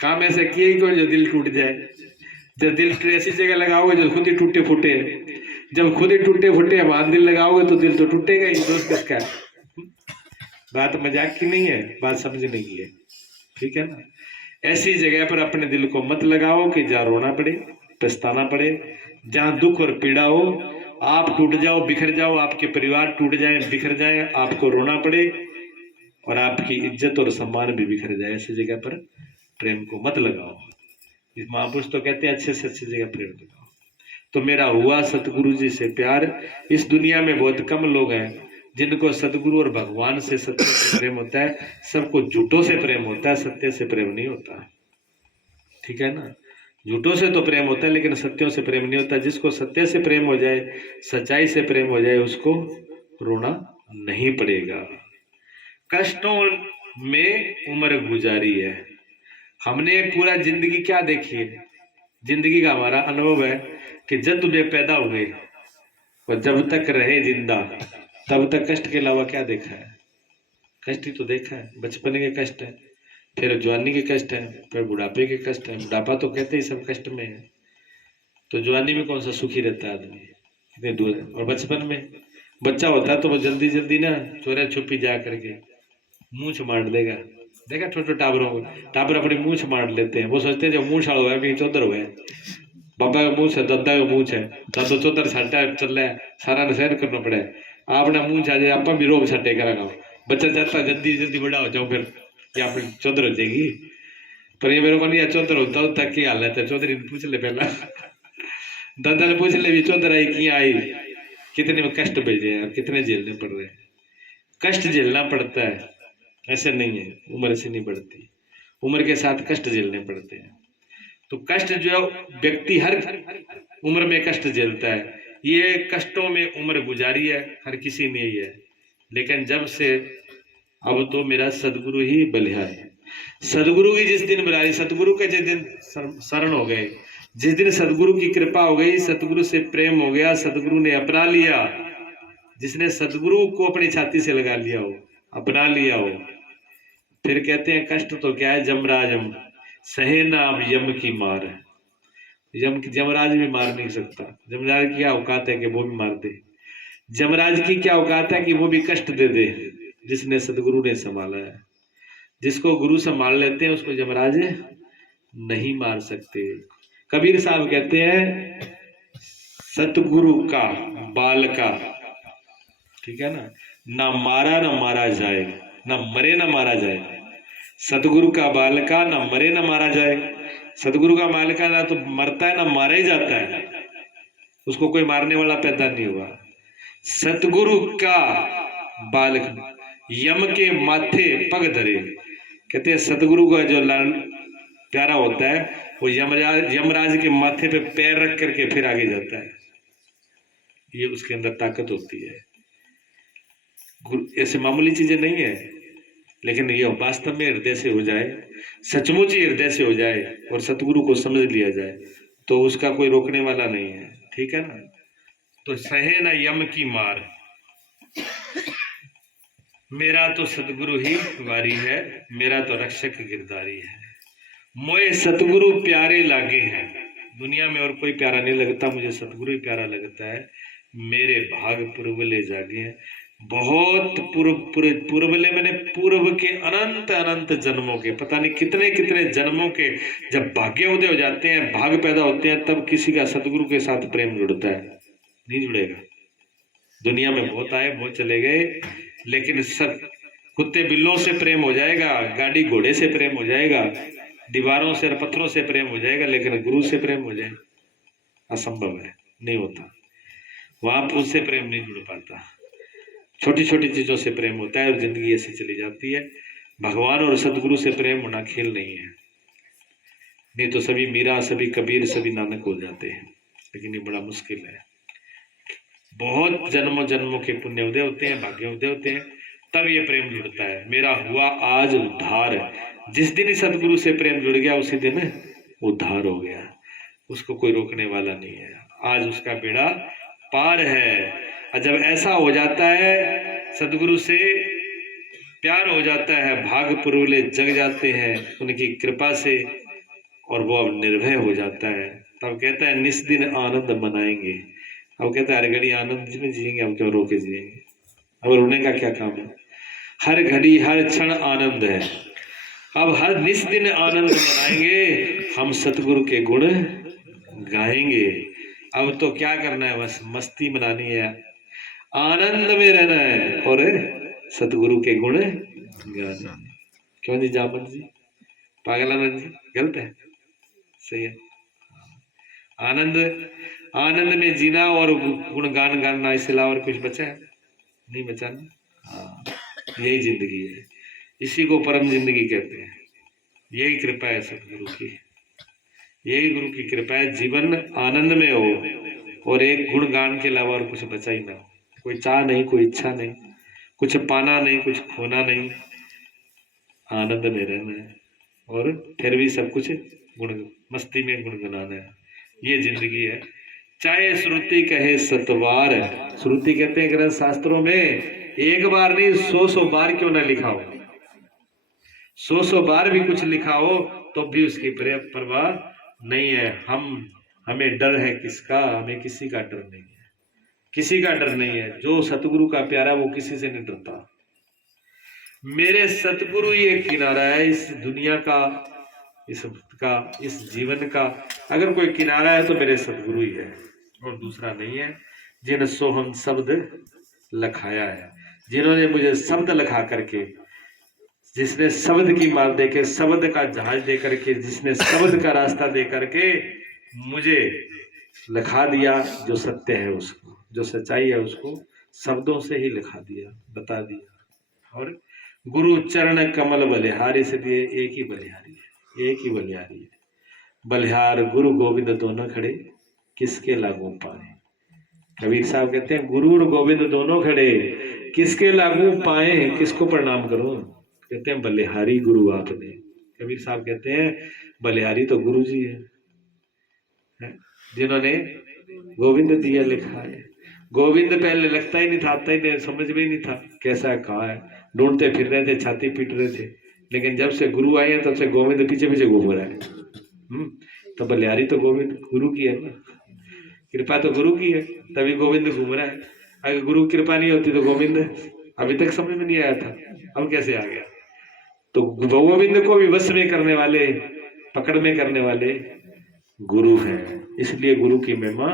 काम ऐसे किए ही कोई जो दिल टूट जाए। जब दिल ऐसी जगह लगाओगे जो खुद ही टूटे फूटे, जब खुद ही टूटे फूटे वहां दिल लगाओगे तो दिल तो टूटेगा ही, दोस्त किसका। बात मजाक की नहीं है, बात समझने की है, ठीक है ना। ऐसी जगह पर अपने दिल को मत लगाओ कि जहाँ रोना पड़े पछताना पड़े, जहाँ दुख और पीड़ा हो, आप टूट जाओ बिखर जाओ, आपके परिवार टूट जाए बिखर जाए, आपको रोना पड़े और आपकी इज्जत और सम्मान भी बिखर जाए। ऐसी जगह पर प्रेम को मत लगाओ। इस महापुरुष तो कहते हैं अच्छे से अच्छी जगह प्रेम लगाओ। तो मेरा हुआ सतगुरु जी से प्यार। इस दुनिया में बहुत कम लोग हैं जिनको सतगुरु और भगवान से सत्य से प्रेम होता है। सबको झूठों से प्रेम होता है, सत्य से प्रेम नहीं होता, ठीक है ना। झूठों से तो प्रेम होता है लेकिन सत्यों से प्रेम नहीं होता। जिसको सत्य से प्रेम हो जाए, सच्चाई से प्रेम हो जाए, उसको रोना नहीं पड़ेगा। कष्टों में उम्र गुजारी है। हमने पूरा जिंदगी क्या देखी है, जिंदगी का हमारा अनुभव है कि जब तुझे पैदा हुए और जब तक रहे जिंदा तब तक कष्ट के अलावा क्या देखा है। कष्ट ही तो देखा है। बचपन के कष्ट है, फिर जवानी के कष्ट है, फिर बुढ़ापे के कष्ट है। बुढ़ापा तो कहते ही सब कष्ट में है। तो जवानी में कौन सा सुखी रहता है आदमी, कितने दूर है। और बचपन में बच्चा होता है तो वो जल्दी जल्दी ना चोरा छुपी जा करके मूंछ मार देगा। देखा छोटे छोटे टाबरों को, टाबर अपनी मूंछ मार लेते हैं, वो सोचते हैं जो मूंछ आड़ो है कहीं चौधर हुआ है, बाबा का मूंछ है, दादा का मूंछ है, दादो चौधर साटा चल रहा है, सारा ने सहन करना पड़ा है, आपने मूंछ आ जाए आप भी रोग सटे करा। बच्चा चाहता है जल्दी जल्दी बड़ा हो जाओ फिर या अपनी चौधर हो जाएगी, पर ये मेरे को नहीं चौधर होता तक की हालत है। चौधरी ने पूछ ले पहला दादा ने पूछ ले भी चौधर आई की आई, कितने में कष्ट भेजे हैं, कितने झेलने पड़ रहे हैं। कष्ट झेलना पड़ता है, ऐसे नहीं है, उम्र से नहीं बढ़ती, उम्र के साथ कष्ट झेलने पड़ते हैं। तो कष्ट जो व्यक्ति हर उम्र में कष्ट झेलता है, ये कष्टों में उम्र गुजारी है, हर किसी ने ही है। लेकिन जब से अब तो मेरा सदगुरु ही बलिया है, सदगुरु की जिस दिन बुलाई, सदगुरु के जिस दिन शरण हो गए, जिस दिन सदगुरु की कृपा हो गई, सदगुरु से प्रेम हो गया, सदगुरु ने अपना लिया, जिसने सदगुरु को अपनी छाती से लगा लिया हो, अपना लिया हो, फिर कहते हैं कष्ट तो क्या है, जमराजम सहे ना अब यम की मार। जमराज भी मार नहीं सकता, जमराज की क्या औकात है कि वो भी मार दे, जमराज की क्या औकात है कि वो भी कष्ट दे दे, जिसने सदगुरु ने संभाला है। जिसको गुरु संभाल लेते हैं उसको जमराज नहीं मार सकते। कबीर साहब कहते हैं सतगुरु का बालका, ठीक है ना मारा ना मारा जाए, ना मरे ना मारा जाए। सतगुरु का बालका ना मरे ना मारा जाए, सतगुरु का बालका ना तो मरता है ना मारा ही जाता है, उसको कोई मारने वाला पैदा नहीं हुआ। सतगुरु का बालक यम के माथे पग धरे, कहते हैं सतगुरु का जो प्यारा होता है वो यमराज के माथे पे पैर रख करके फिर आगे जाता है, ये उसके अंदर ताकत होती है। ऐसे मामूली चीजें नहीं है, लेकिन ये वास्तव में हृदय से हो जाए, सचमुच ही हृदय से हो जाए और सतगुरु को समझ लिया जाए तो उसका कोई रोकने वाला नहीं है, ठीक है ना। तो सहे ना यम की मार, मेरा तो सतगुरु ही वारी है, मेरा तो रक्षक गिरधारी है। मोए सतगुरु प्यारे लागे हैं, दुनिया में और कोई प्यारा नहीं लगता, मुझे सतगुरु ही प्यारा लगता है। मेरे भाग पूर्वले जागे हैं, बहुत पूर्वले मैंने पूर्व के अनंत अनंत जन्मों के, पता नहीं कितने कितने जन्मों के जब भाग्य उदय हो जाते हैं, भाग पैदा होते हैं, तब किसी का सतगुरु के साथ प्रेम जुड़ता है, नहीं जुड़ेगा। दुनिया में बहुत आए बहुत चले गए, लेकिन सब कुत्ते बिल्लों से प्रेम हो जाएगा, गाड़ी घोड़े से प्रेम हो जाएगा, दीवारों से पत्थरों से प्रेम हो जाएगा, लेकिन गुरु से प्रेम हो जाए असंभव है, नहीं होता। वहां उससे प्रेम नहीं जुड़ पाता, छोटी छोटी चीजों से प्रेम होता है और जिंदगी ऐसी चली जाती है। भगवान और सदगुरु से प्रेम होना खेल नहीं है, नहीं तो सभी मीरा, सभी कबीर, सभी नानक हो जाते हैं, लेकिन ये बड़ा मुश्किल है। बहुत जन्मों जन्मों के पुण्य उदय होते हैं, भाग्य उदय होते हैं, तब ये प्रेम जुड़ता है। मेरा हुआ आज उद्धार, जिस दिन सदगुरु से प्रेम जुड़ गया उसी दिन उद्धार हो गया, उसको कोई रोकने वाला नहीं है, आज उसका बेड़ा पार है। और जब ऐसा हो जाता है, सदगुरु से प्यार हो जाता है, भाग पुरवले जग जाते हैं उनकी कृपा से, और वो अब निर्भय हो जाता है। तब कहता है निस दिन आनंद मनाएंगे, अब कहता है हर घड़ी आनंद में जिएंगे, हम क्यों रोके जिएंगे, अब रोने का क्या काम है, हर घड़ी हर क्षण आनंद है। अब हर निस दिन आनंद मनाएंगे, हम सतगुरु के गुण गाएंगे। अब तो क्या करना है, बस मस्ती मनानी है, आनंद में रहना है और सतगुरु के गुण गाना। क्यों जी जामन जी, पागलानंद जी, गलत है, सही है। आनंद आनंद में जीना और गुणगान गाना, इसके अलावा कुछ बचा है नहीं, बचा ना। हाँ, यही जिंदगी है, इसी को परम जिंदगी कहते हैं। यही कृपा है सतगुरु की, यही गुरु की कृपा है, जीवन आनंद में हो और एक गुणगान के अलावा और कुछ बचा ही ना हो, कोई चाह नहीं, कोई इच्छा नहीं, कुछ पाना नहीं, कुछ खोना नहीं, आनंद में रहना है और फिर भी सब कुछ गुण मस्ती में गुणगुनाना है, ये जिंदगी है। चाहे श्रुति कहे सतवार, श्रुति कहते हैं ग्रंथ शास्त्रों में एक बार नहीं 100 बार क्यों ना लिखा हो, 100 बार भी कुछ लिखा हो तो भी उसकी परवाह नहीं है। हम हमें डर है किसका? हमें किसी का डर नहीं है, किसी का डर नहीं है। जो सतगुरु का प्यारा वो किसी से नहीं डरता। मेरे सतगुरु ही एक किनारा है इस दुनिया का, इस का, इस जीवन का। अगर कोई किनारा है तो मेरे सतगुरु ही है और दूसरा नहीं है। जिन सोहम शब्द लखाया है, जिन्होंने मुझे शब्द लखा करके, जिसने शब्द की मार दे के, शब्द का जहाज दे करके, जिसने शब्द का रास्ता दे करके मुझे लिखा दिया, जो सत्य है उसको, जो सच्चाई है उसको शब्दों से ही लिखा दिया, बता दिया। और गुरु चरण कमल बलिहारी से दिए, एक ही बलिहारी है, एक ही बलिहारी है। बलिहार गुरु गोविंद दोनों खड़े, किसके लागू पाए। कबीर साहब कहते हैं गुरु और गोविंद दोनों खड़े, किसके लागू पाए, किसको प्रणाम करो। कहते हैं बलिहारी गुरु आपने। कबीर साहब कहते हैं बलिहारी तो गुरु जी है, जिन्होंने गोविंद दिया लिखा है। गोविंद पहले लगता ही नहीं था, आता ही नहीं, समझ में ही नहीं था कैसा कहा है, ढूंढते फिर रहे थे, छाती पीट रहे थे। लेकिन जब से गुरु आए हैं तब से गोविंद पीछे पीछे घूम रहा है। तो बलिहारी तो गोविंद गुरु की है ना, कृपा तो गुरु की है, तभी गोविंद घूम रहा है। अगर गुरु की कृपा नहीं होती तो गोविंद अभी तक समझ में नहीं आया था, अब कैसे आ गया। तो गोविंद को भी वश में करने वाले, पकड़ में करने वाले गुरु है। इसलिए गुरु की महिमा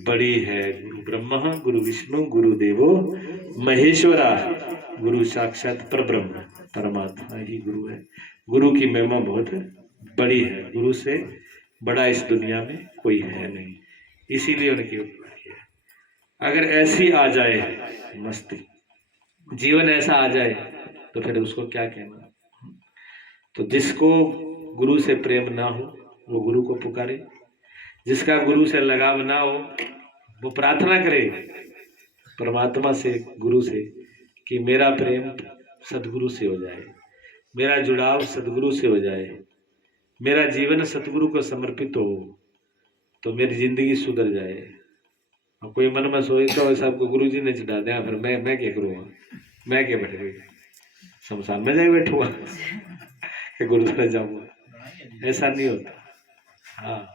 बड़ी है। गुरु ब्रह्मा गुरु विष्णु गुरु देवो महेश्वरा, गुरु साक्षात परब्रह्म परमात्मा ही गुरु है। गुरु की महिमा बहुत बड़ी है, गुरु से बड़ा इस दुनिया में कोई है नहीं, इसीलिए उनकी उपकारी है। अगर ऐसी आ जाए मस्ती, जीवन ऐसा आ जाए तो फिर उसको क्या कहना। तो जिसको गुरु से प्रेम ना हो वो गुरु को पुकारे, जिसका गुरु से लगाव ना हो वो प्रार्थना करे परमात्मा से, गुरु से, कि मेरा प्रेम सदगुरु से हो जाए, मेरा जुड़ाव सदगुरु से हो जाए, मेरा जीवन सतगुरु को समर्पित हो, तो मेरी जिंदगी सुधर जाए। और कोई मन में सोचता हो सबको गुरु जी ने चढ़ा दिया, फिर मैं क्या करूँगा, मैं क्या बैठ गई शमशान में जाए बैठूंगा कि गुरुद्वारा जाऊंगा, ऐसा नहीं होता। हाँ,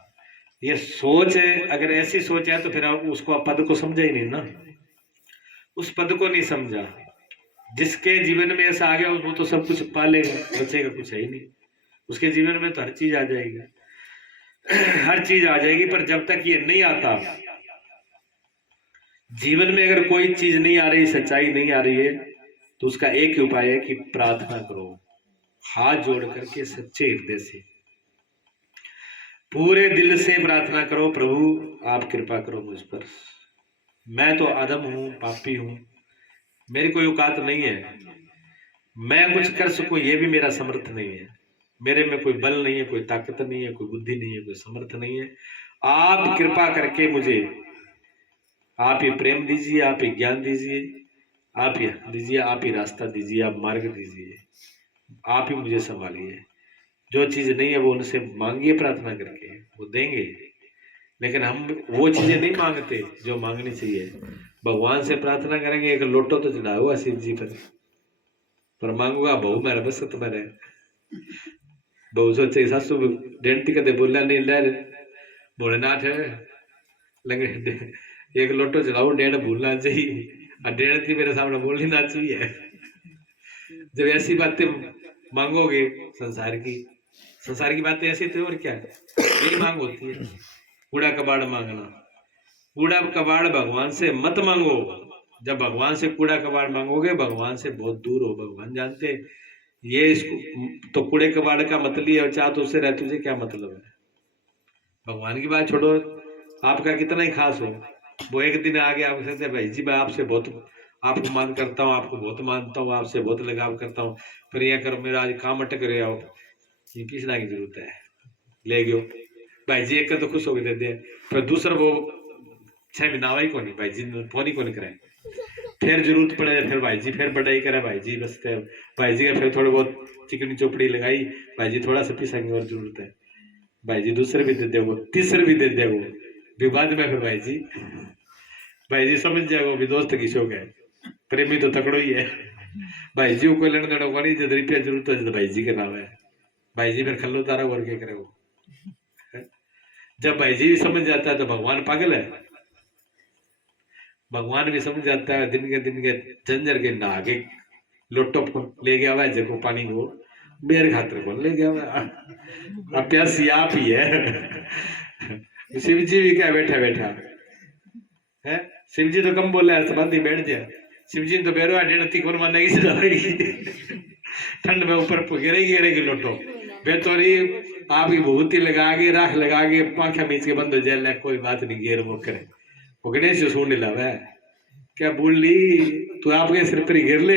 ये सोच है, अगर ऐसी सोच है तो फिर आप उसको पद को समझा ही नहीं ना, उस पद को नहीं समझा। जिसके जीवन में ऐसा आ गया वो तो सब कुछ पा लेगा, बचेगा कुछ है ही नहीं। उसके जीवन में तो हर चीज आ जाएगी, हर चीज आ जाएगी। पर जब तक ये नहीं आता जीवन में, अगर कोई चीज नहीं आ रही, सच्चाई नहीं आ रही है, तो उसका एक ही उपाय है कि प्रार्थना करो, हाथ जोड़ करके सच्चे हृदय से, पूरे दिल से प्रार्थना करो, प्रभु आप कृपा करो मुझ पर, मैं तो अधम हूं, पापी हूं, मेरी कोई औकात नहीं है, मैं कुछ कर सकूं ये भी मेरा समर्थ नहीं है, मेरे में कोई बल नहीं है, कोई ताकत नहीं है, कोई बुद्धि नहीं है, कोई समर्थ नहीं है। आप कृपा करके मुझे, आप ही प्रेम दीजिए, आप ही ज्ञान दीजिए, आप ही दीजिए, आप ही रास्ता दीजिए, आप मार्ग दीजिए, आप ही मुझे संभालिए। जो चीज नहीं है वो उनसे मांगिए, प्रार्थना करके वो देंगे। लेकिन हम वो चीजें नहीं मांगते जो मांगनी चाहिए। भगवान से प्रार्थना करेंगे, एक लोटो तो चढ़ा हुआ शिव जी पर मांगूंगा बहु मेरा बस तो मेरे बहु सोचे सासू डेंटी कदे बोलिया नहीं ले भोलेनाथ है लेकिन एक लोटो चढ़ाओ, डेढ़ भूलना चाहिए, और डेढ़ थी मेरे सामने बोलनी ना चाहिए। जब ऐसी बातें मांगोगे संसार की बातें ऐसी थी, और क्या यही मांग होती है। कूड़ा कबाड़ मांगना, कूड़ा कबाड़ भगवान से मत मांगो। जब भगवान से कूड़ा कबाड़ मांगोगे भगवान से बहुत दूर हो। भगवान जानते ये इसको तो कूड़े कबाड़ का मतलब है, और चाह तो उससे रह तुझे क्या मतलब है। भगवान की बात छोड़ो, आपका कितना ही खास हो, वो एक दिन आगे आप कहते भाई जी मैं आपसे बहुत आपको मान करता हूँ, आपको बहुत मानता हूँ, आपसे बहुत लगाव करता हूँ, पर यह करो मेरा आज काम अटक रहे आओ, ये पिछड़ा की जरूरत है, ले गयो भाई जी एक तो खुश हो गए दे दिया, पर दूसरा वो 6 महीना ही को नहीं, भाई जी फोन ही को नहीं कराए, फिर जरूरत पड़े फिर भाई जी फिर बढ़ाई करे, भाई जी बस भाई जी का फिर थोड़ी बहुत चिकनी चोपड़ी लगाई, भाई जी थोड़ा सा पिसा की और जरूरत है, भाई जी दूसरे भी दे देगो, तीसरे भी दे देगो, विवाद में फिर भाई जी समझ जाएगा भी दोस्त की शौक है, प्रेमी तो तकड़ो ही है। भाई जी को लेने देना को नहीं, जब रुपया जरूरत है तो भाई जी के नाम है, भाई जी फिर खल्लो तारा और क्या करे वो। जब भाई जी भी समझ जाता है तो भगवान पागल है। भगवान भी समझ जाता है, दिन के झंझर के नहा के लोटो ले गया हुआ है देखो पानी को, मेरे खातर कौन ले गया हुआ है, प्यासी आप ही है। शिव जी भी क्या बैठा बैठा है, शिव जी तो कम बोला है, संबंधी बैठ गया। शिव जी तो बेरो डेढ़ कौन मानेगी चलाएगी, ठंड में ऊपर गिरेगी लोटो बेतौरी आप ही भूति लगा के राख लगा के पाखा मीच के बंद हो जाए, कोई बात नहीं गेर वो करे वो गणेश जो सुन ला वह क्या बोल ली तू आपके सिर पर गिर ले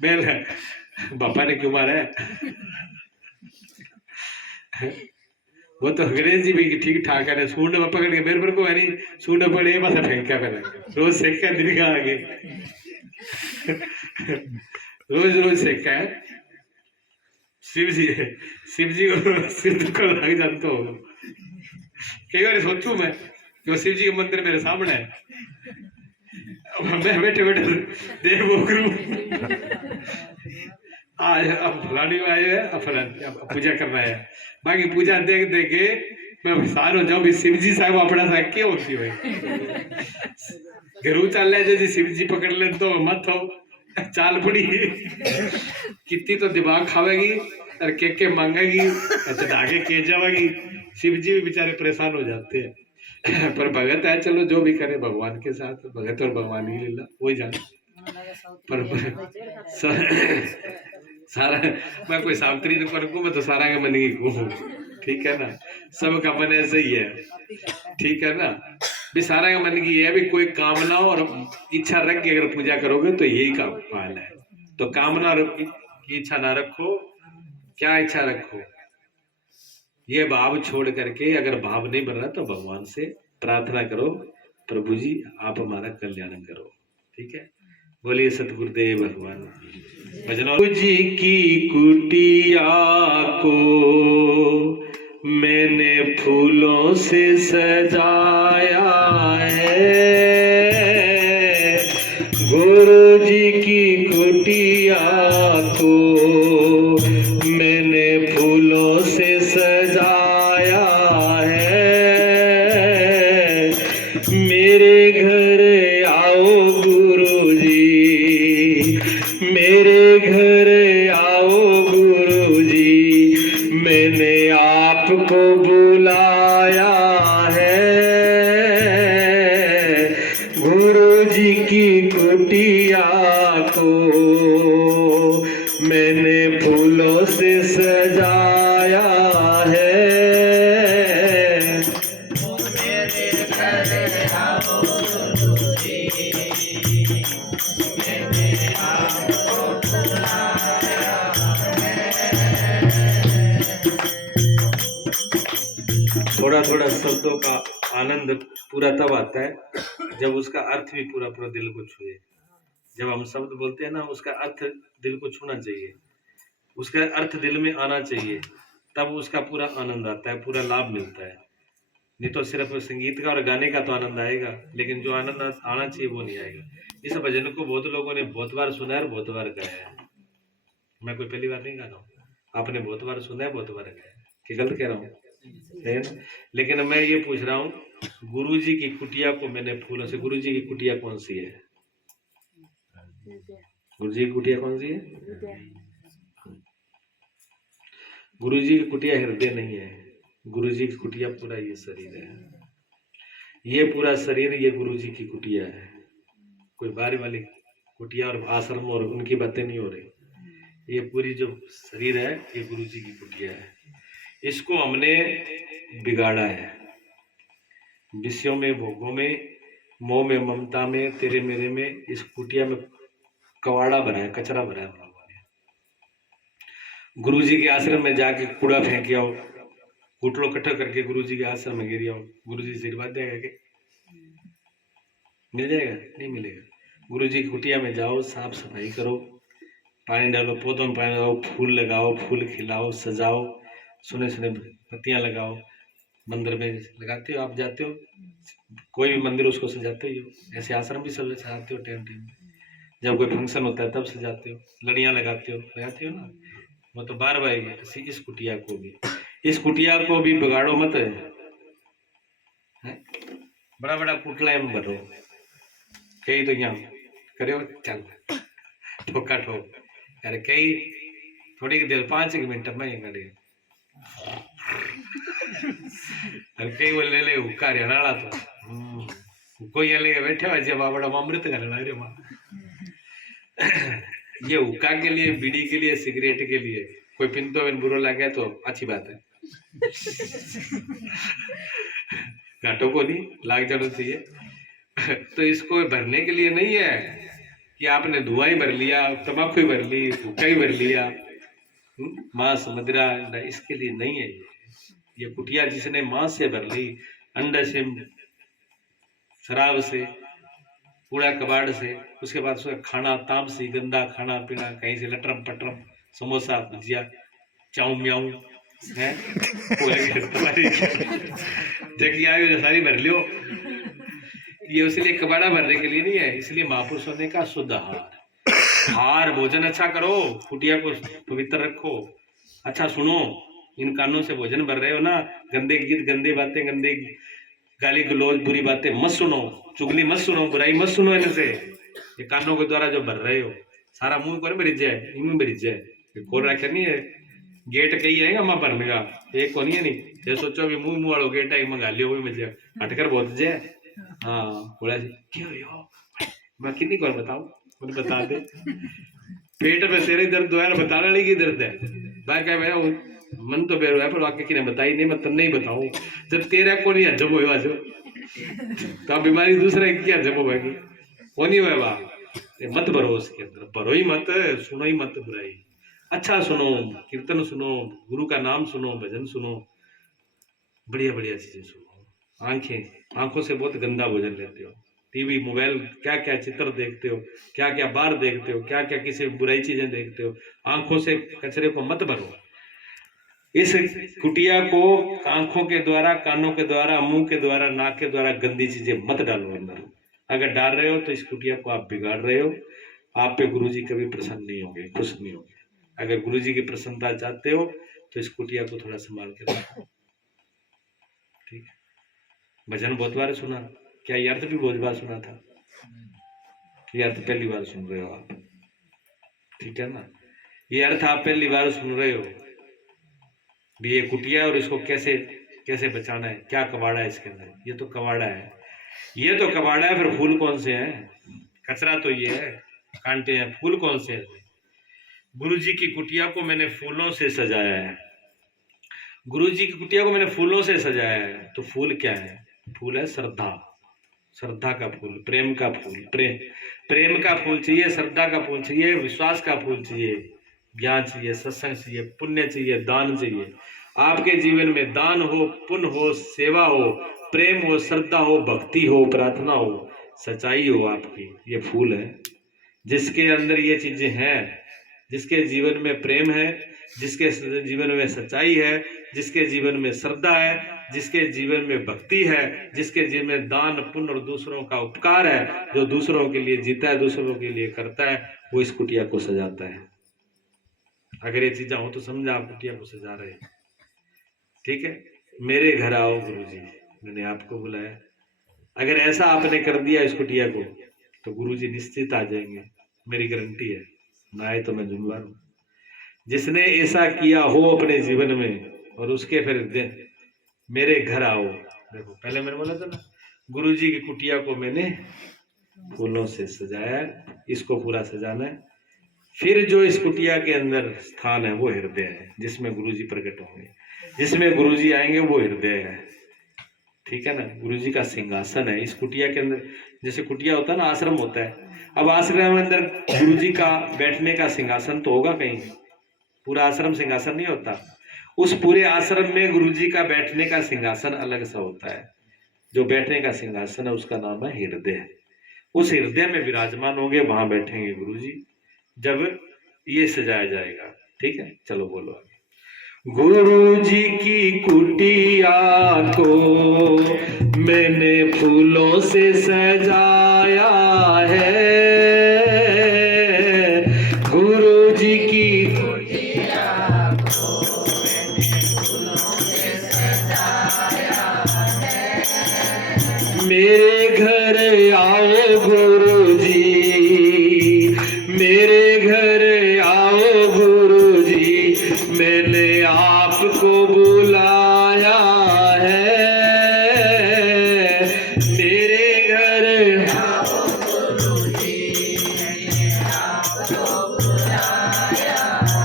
बेल बापा ने क्यों मारा है। वो तो गणेश जी भी ठीक ठाक है, सूंड में पकड़ के मेरे पर को है नहीं, सूंड पड़े बस फेंका पहले रोज सेका दिन का आगे रोज सेका है। शिव जी को सिर को लग जाता हो, कई बार सोचू मैं कि शिव जी का मंदिर मेरे सामने है, मैं बैठे बैठे देव वो आज अब फलानी आए है, अब पूजा करना है, बाकी पूजा देख देख के मैं सार हो जाऊं भी शिव जी साहब अपना सा क्या होती है घरू चल रहे जी शिव जी पकड़ ले तो मत हो चाल पड़ी कितनी तो दिमाग खावेगी और के मांगेगी आगे के जाएगी, शिव जी भी बेचारे परेशान हो जाते हैं। पर भगत है चलो जो भी करे भगवान के साथ, भगत और भगवान ही लीला वही जाने। पर सारा मैं कोई सावित्री ने पर मैं तो सारा का मन ही हूँ, ठीक है ना, सबका मन ऐसे ही है, ठीक है ना भी सारा का मन की है भी कोई कामना और इच्छा रख के अगर पूजा करोगे तो यही का फल है। तो कामना की इच्छा ना रखो, क्या इच्छा रखो, ये भाव छोड़ करके अगर भाव नहीं बन रहा तो भगवान से प्रार्थना करो प्रभु जी आप हमारा कल्याण करो, ठीक है। बोलिए सतगुरुदेव भगवान भजनों जी की कुटिया को मैंने फूलों से सजाया है, गुरु जी की कुटिया को मैंने फूलों से सजाया है, मेरे घर आओ गुरु जी, मेरे घर आओ गुरु जी, मैंने आपको बुलाया है, गुरु जी की कुटिया को मैंने फूलों से सजाया है। थोड़ा थोड़ा शब्दों का आनंद पूरा तब आता है जब उसका अर्थ भी पूरा पूरा दिल को छुए। जब हम शब्द बोलते हैं ना उसका अर्थ दिल को छूना चाहिए, उसका अर्थ दिल में आना चाहिए, तब उसका पूरा आनंद आता है, पूरा लाभ मिलता है। नहीं तो सिर्फ संगीत का और गाने का तो आनंद आएगा, लेकिन जो आनंद आना चाहिए वो नहीं आएगा। इस भजन को बहुत लोगों ने बहुत बार सुना है और बहुत बार गाया है, मैं कोई पहली बार नहीं गा रहा हूँ, आपने बहुत बार सुना है बहुत बार गाया है, कि गलत कह रहा हूँ है ना। लेकिन मैं ये पूछ रहा हूँ गुरु जी की कुटिया को मैंने फूलों से, गुरु जी की कुटिया कौन सी है, गुरु जी की कुटिया कौन सी है, गुरु जी की कुटिया हृदय नहीं है, गुरु जी की कुटिया पूरा ये शरीर है, ये पूरा शरीर ये गुरु जी की कुटिया है। कोई बाहर वाली कुटिया और आश्रम और उनकी बातें नहीं हो रही, ये पूरी जो शरीर है ये गुरु जी की कुटिया है। इसको हमने बिगाड़ा है, विषयों में, भोगों में, मोह में, ममता में, तेरे मेरे में, इस कुटिया में कवाड़ा भरा है, कचरा भरा है हम लोगों ने। गुरु जी के आश्रम में जाके कूड़ा फेंक आओ, घुटड़ो इकट्ठा करके गुरु जी के आश्रम में गिर आओ, गुरु जी आशीर्वाद देगा कि मिल जाएगा, नहीं मिलेगा। गुरु जी की कुटिया में जाओ, साफ सफाई करो, पानी डालो, पौधों में पानी लगाओ, फूल लगाओ, फूल खिलाओ, सजाओ, सुने सुने पत्तियां लगाओ। मंदिर में लगाते हो, आप जाते हो कोई भी मंदिर उसको सजाते ही हो, ऐसे आश्रम भी सब सजाते हो, टाइम टाइम जब कोई फंक्शन होता है तब सजाते हो, लड़ियां लगाते हो, लगाते हो ना, वो तो बार बार इस कुटिया को भी इस कुटिया को भी बिगाड़ो मत, बड़ा बड़ा कुटला में भरो कई तो यहाँ करो चल ठोका ठोक, अरे कई थोड़ी देर 5 मिनट में ये करे, अरे कई वो ले ले हुक्का हरियाणा तो कोई ये ले बैठे हुआ जब बड़ा अमृत करना रे माँ। ये हुक्का के लिए, बीड़ी के लिए, सिगरेट के लिए कोई पिंतो में बुरा लगे तो अच्छी बात है, घाटों को नहीं लाग जाना चाहिए। तो इसको भरने के लिए नहीं है कि आपने धुआं ही भर लिया, तंबाकू ही भर ली, हुक्का ही भर लिया, मांस मदिरा अंडा, इसके लिए नहीं है। ये कुटिया जिसने मांस से भर ली, अंडा से, शराब से, कूड़ा कबाड़ से, उसके बाद उसका खाना तामसी गंदा खाना पीना, कहीं से लटरम पटरम समोसा भुजिया चाऊ म्याऊ है सारी भर लियो। ये इसलिए कबाड़ा भरने के लिए नहीं है, इसलिए महापुरुषों ने कहा शुद्ध हार भोजन अच्छा करो, कुटिया को पवित्र रखो, अच्छा सुनो, इन कानों से भोजन भर रहे हो ना, गंदे गीत गंदे बातें गंदे गाली गलौज बुरी बातें मत सुनो, चुगली मत सुनो, बुराई मत सुनो, इनसे ये कानों के द्वारा जो भर रहे हो सारा मुंह को भरी जाए, इनमें भरी जाए, खोल रखा नहीं है गेट कही है माँ भरने का एक को नहीं है, नहीं ये सोचो भी मुंह मुंह वालों गेट है मंगा लियो वही मजे हटकर बहुत जाए। हाँ बोला जी क्यों यो मैं कितनी कौन बताऊं, मुझे बता दे पेट में तेरे दर्द दोबारा बताने वाली की दर्द है, बाकी मैं मन तो बेरो है पर वाक्य की ने बताई नहीं, मैं तब नहीं बताऊं जब तेरा को नहीं हजम हुआ जो तो बीमारी दूसरा की हजम होगी वो नहीं हुआ, मत भरो उसके अंदर, भरो ही मत, सुनो ही मत बुराई, अच्छा सुनो, कीर्तन सुनो, गुरु का नाम सुनो, भजन सुनो, बढ़िया बढ़िया चीजें सुनो। आंखों से बहुत गंदा भोजन लेते हो, टीवी मोबाइल क्या क्या चित्र देखते हो, क्या क्या बार देखते हो, क्या क्या किसी बुराई चीजें देखते हो, आंखों से कचरे को मत भरो। इस कुटिया को आंखों के द्वारा, कानों के द्वारा, मुंह के द्वारा, नाक के द्वारा गंदी चीजें मत डालो अंदर। अगर डाल रहे हो तो इस कुटिया को आप बिगाड़ रहे हो, आप पे गुरुजी कभी प्रसन्न नहीं होंगे, खुश नहीं होंगे। अगर गुरुजी की प्रसन्नता चाहते हो तो इस कुटिया को थोड़ा संभाल के रखो, ठीक है। भजन बहुत बार सुना, क्या ये अर्थ भी बहुत बार सुना था, ये अर्थ पहली बार सुन रहे हो आप, ठीक है ना, ये अर्थ आप पहली बार सुन रहे हो भी ये कुटिया और इसको कैसे कैसे बचाना है, क्या कबाड़ा है इसके अंदर, ये तो कबाड़ा है, ये तो कबाड़ा है, फिर फूल कौन से हैं, कचरा तो ये है, कांटे हैं, फूल कौन से हैं। गुरुजी की कुटिया को मैंने फूलों से सजाया है, गुरुजी की कुटिया को मैंने फूलों से सजाया है, तो फूल क्या है, फूल है श्रद्धा, श्रद्धा का फूल, प्रेम का फूल, प्रेम का फूल चाहिए, श्रद्धा का फूल चाहिए, विश्वास का फूल चाहिए, ज्ञान चाहिए, सत्संग चाहिए, पुण्य चाहिए, दान चाहिए। आपके जीवन में दान हो, पुण्य हो, सेवा हो, प्रेम हो, श्रद्धा हो, भक्ति हो, प्रार्थना हो, सच्चाई हो, आपकी ये फूल है। जिसके अंदर ये चीजें हैं, जिसके जीवन में प्रेम है, जिसके जीवन में सच्चाई है, जिसके जीवन में श्रद्धा है, जिसके जीवन में भक्ति है, जिसके जीवन में दान पुण्य और दूसरों का उपकार है, जो दूसरों के लिए जीता है, दूसरों के लिए करता है, वो इस कुटिया को सजाता है। अगर ये चीजें हो तो समझा आप कुटिया को सजा रहे हैं, ठीक है। मेरे घर आओ गुरुजी, मैंने आपको बुलाया, अगर ऐसा आपने कर दिया इस कुटिया को तो गुरुजी निश्चित आ जाएंगे, मेरी गारंटी है, ना आए तो मैं जुम्मेवार हूं। जिसने ऐसा किया हो अपने जीवन में और उसके फिर मेरे घर आओ, देखो पहले मैंने बोला था ना, गुरुजी की कुटिया को मैंने फूलों से सजाया, इसको पूरा सजाना है। फिर जो इस कुटिया के अंदर स्थान है वो हृदय है, जिसमें गुरुजी प्रकट होंगे, जिसमें गुरुजी आएंगे वो हृदय है, ठीक है ना। गुरुजी का सिंहासन है इस कुटिया के अंदर, जैसे कुटिया होता है ना, आश्रम होता है, अब आश्रम में अंदर गुरुजी का बैठने का सिंहासन तो होगा कहीं, पूरा आश्रम सिंहासन नहीं होता, उस पूरे आश्रम में गुरुजी का बैठने का सिंहासन अलग सा होता है, जो बैठने का सिंहासन है उसका नाम है हृदय। उस हृदय में विराजमान होंगे, वहां बैठेंगे गुरुजी, जब ये सजाया जाएगा, ठीक है। चलो बोलो आगे। गुरुजी की कुटिया को मैंने फूलों से सजाया है, गुरुजी की कुटिया को मैंने फूलों गुरु जी, मेरे घर आओ गुरु जी, मैंने आपको बुलाया है, मेरे घर आओ गुरु जी, मैंने आपको बुलाया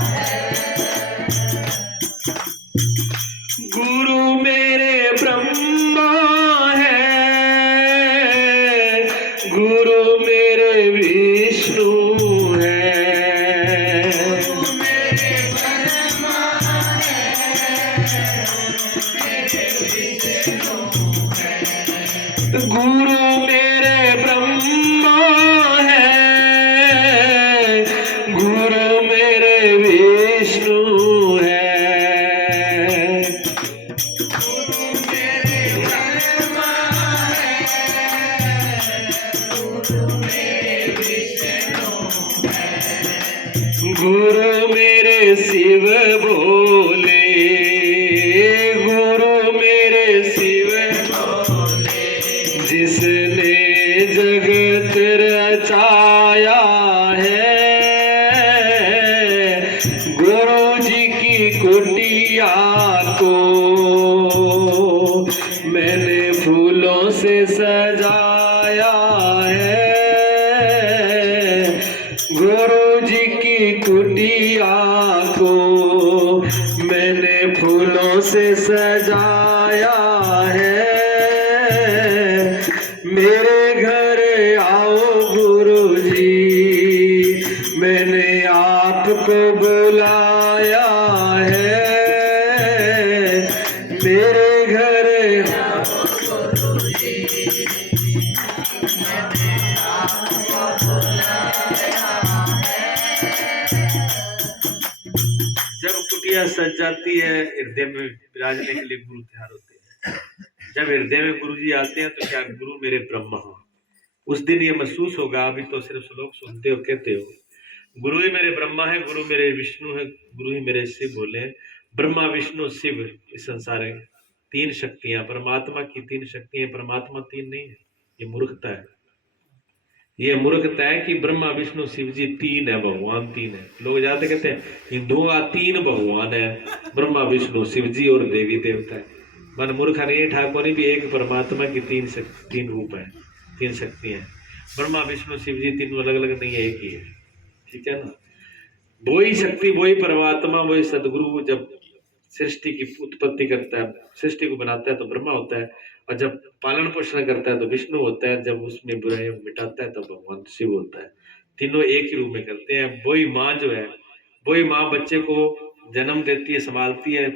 है। गुरु मेरे ब्रह्मा है, गुरु मेरे विष्णु है, गुरु मेरे ब्रह्मा है, गुरु मेरे ब्रह्मा है, गुरु मेरे विष्णु है, गुरु मेरे शिव भोले, गुरु मेरे शिव भोले, जिसने जगत रचाया है, गुरु जी की कुटिया को मैंने फूलों से सजाया है, गुरु जी की कुटिया को मैंने फूलों से सजाया है, मेरे घर आओ गुरु जी, मैंने आपको बुलाया है, मेरे घर आओ गुरु जी, मैंने आपको बुलाया। जब कुटिया सज जाती है, हृदय में विराजने के लिए गुरु तैयार होते हैं। जब हृदय में गुरु जी आते हैं तो क्या गुरु मेरे ब्रह्मा हो, उस दिन ये महसूस होगा। अभी तो सिर्फ श्लोक सुनते हो, कहते हो गुरु ही मेरे ब्रह्मा है, गुरु मेरे विष्णु है, गुरु ही मेरे शिव बोले। ब्रह्मा विष्णु शिव इस संसार है, तीन शक्तियां, परमात्मा की तीन शक्तियां, परमात्मा तीन नहीं है। ये मूर्खता है, ये मूर्खता है कि ब्रह्मा विष्णु शिव जी तीन है, भगवान तीन है। लोग जाते कहते हैं हिंदुओं का तीन भगवान है, ब्रह्मा विष्णु शिव जी और देवी देवता है। मन मूर्खा नहीं, ठाकुर भी एक परमात्मा की तीन रूप है, तीन शक्तियां हैं। ब्रह्मा विष्णु शिव जी तीनों अलग अलग नहीं है, एक ही है, ठीक है ना। वही शक्ति, वही परमात्मा, वही सदगुरु जब सृष्टि की उत्पत्ति करता है, सृष्टि को बनाता है तो ब्रह्मा होता है, और जब पालन पोषण करता है तो विष्णु होता है, जब उसमें बुराई मिटाता है तो भगवान शिव होता है। तीनों एक ही रूप में करते हैं। वही माँ जो है, वही माँ बच्चे को जन्म देती है, संभालती है,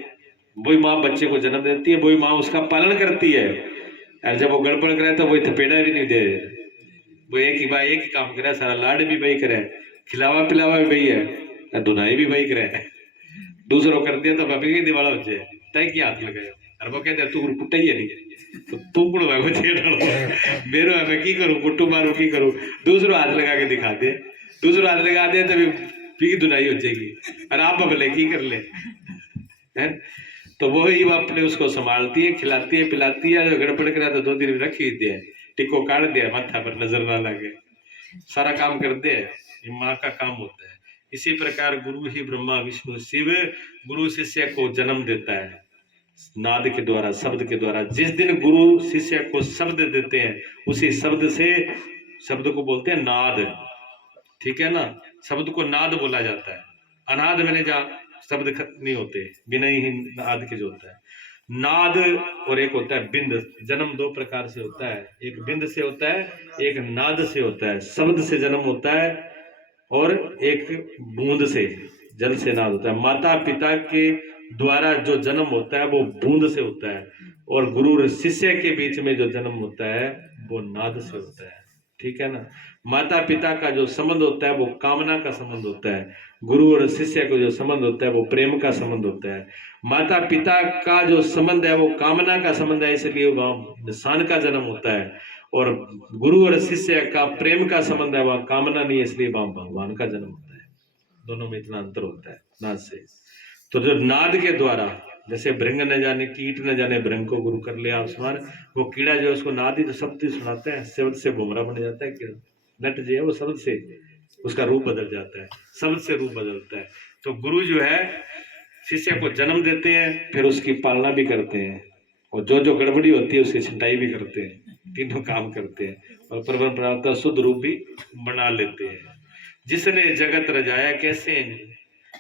वही माँ बच्चे को जन्म देती है, वही माँ उसका पालन करती है। और जब वो गड़बड़ करे तो वही थपेड़ा भी नहीं दे, वो एक ही बार एक ही काम करे, सारा लाड भी वही करे, खिलावा पिलावा भी वही है, धुनाई भी वही करे। दूसरों कर दिया तो बापी की दिवाला हो जाए, तय की हाथ लगाया, और वो कहते तू कुट्टा ही है नहीं, तो तू कुड़ मेरो है, मैं की करूँ, कुट्टू मारू की करूँ, दूसरों हाथ लगा के दिखा दे, दूसरों हाथ लगा दे तो भी धुनाई हो जाएगी, और आप भले की कर ले है। तो वो ही वो अपने उसको संभालती है, खिलाती है, पिलाती है। गड़बड़ करा तो 2 दिन रखी दिया, टिको काट दिया, माथा पर नजर ना लगे, सारा काम कर दे, ये माँ का काम होता है। इसी प्रकार गुरु ही ब्रह्मा विष्णु शिव गुरु शिष्य को जन्म देता है नाद के द्वारा, शब्द के द्वारा। जिस दिन गुरु शिष्य को शब्द देते हैं, उसी शब्द से, शब्द को बोलते हैं नाद, ठीक है ना। शब्द को नाद बोला जाता है। अनाद मैंने जहाँ शब्द खत्म नहीं होते, बिना ही नाद के जो होता है नाद, और एक होता है बिंद। जन्म 2 प्रकार से होता है, एक बिंद से होता है, एक नाद से होता है। शब्द से जन्म होता है और एक बूंद से, जल से नाद होता है। माता पिता के द्वारा जो जन्म होता है वो बूंद से होता है, और गुरु और शिष्य के बीच में जो जन्म होता है वो नाद से होता है, ठीक है ना। माता पिता का जो संबंध होता है वो कामना का संबंध होता है, गुरु और शिष्य को जो संबंध होता है वो प्रेम का संबंध होता है। माता पिता का जो संबंध है वो कामना का संबंध है, इसलिए वह निशान का जन्म होता है, और गुरु और शिष्य का प्रेम का संबंध है, वह कामना नहीं, इसलिए वह भगवान का जन्म होता है। दोनों में इतना अंतर होता है नाद से। तो जो नाद के द्वारा जैसे भृंग न जाने कीट न जाने भृंग को गुरु कर लिया आसमान, वो कीड़ा जो है उसको नादी तो शब्द सुनाते हैं, शब्द से बुमरा बन जाता है कीड़ा। नट जो है वो शब्द से उसका रूप बदल जाता है, शब्द से रूप बदलता है। तो गुरु जो है शिष्य को जन्म देते हैं, फिर उसकी पालना भी करते हैं, और जो जो गड़बड़ी होती है उसकी छिंटाई भी करते हैं, तीनों काम करते हैं, और प्रबल प्राप्त शुद्ध रूप भी बना लेते हैं। जिसने जगत रजाया कैसे,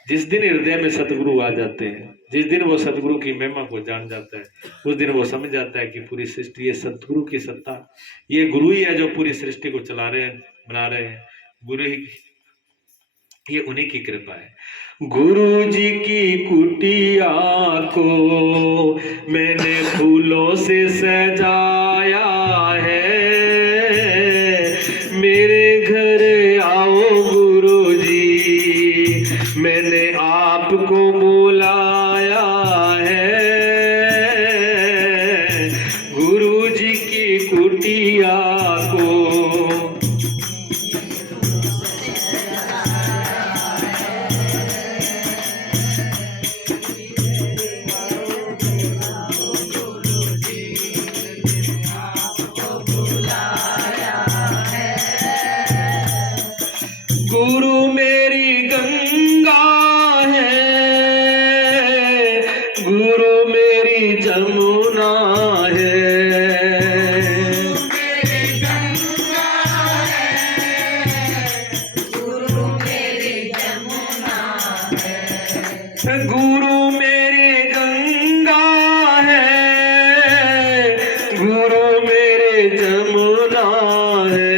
जिस दिन हृदय में सतगुरु आ जाते हैं, जिस दिन वो सतगुरु की महिमा को जान जाता है, उस दिन वो समझ जाता है कि पूरी सृष्टि ये सतगुरु की सत्ता, ये गुरु ही है जो पूरी सृष्टि को चला रहे हैं, बना रहे हैं। गुरु ही, ये उन्हीं की कृपा है। गुरु जी की कुटिया को मैंने फूलों से सजाया है, मेरे घर आओ गुरु जी, मैंने आपको बुलाया है। गुरु जी की कुटिया को गुरु मेरी गंगा है, गुरु मेरी जमुना है, गुरु मेरी जमुना है, गुरु मेरी गंगा है, गुरु मेरे जमुना है।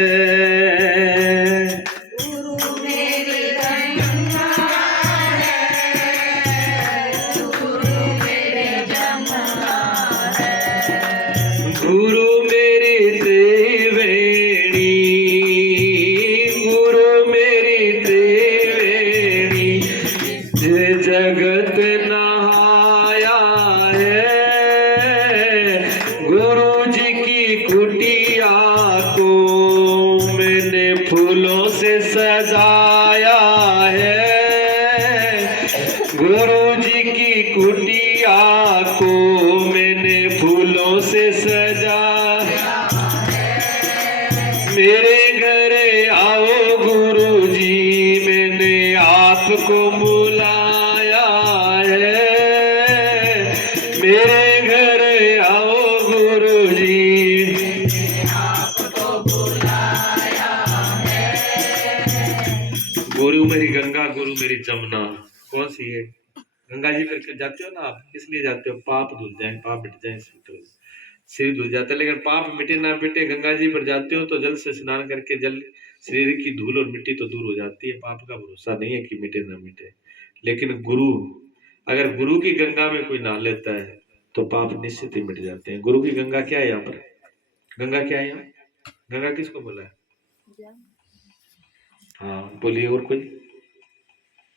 गुरु मेरी त्रिवेणी, गुरु मेरी त्रिवेणी, ये जगत नहाया है। गुरु जी की कुटिया को मैंने फूलों से सजाया है। गुरु जी की कुटिया को मैंने फूलों से सजा, मेरे घर आओ गुरु जी, मैंने आपको बुलाया है। मेरे घर आओ गुरु जी, आपको बुलाया है। गुरु मेरी गंगा, गुरु मेरी जमुना। कौन सी है गंगा जी? करके जाते हो ना आप, किस लिए जाते हो? पाप धुल जाए, पाप मिट जाए, शरीर धुल जाता है। लेकिन पाप मिटे ना मिटे, गंगा जी पर जाते हो तो जल से स्नान करके जल शरीर की धूल और मिट्टी तो दूर हो जाती है। पाप का भरोसा नहीं है कि मिटे ना मिटे। लेकिन गुरु, अगर गुरु की गंगा में कोई नहा लेता है तो पाप निश्चित ही मिट जाते हैं। गुरु की गंगा क्या है? यहाँ पर गंगा क्या है? यहाँ गंगा किसको बोला है? हाँ बोलिए। और कोई?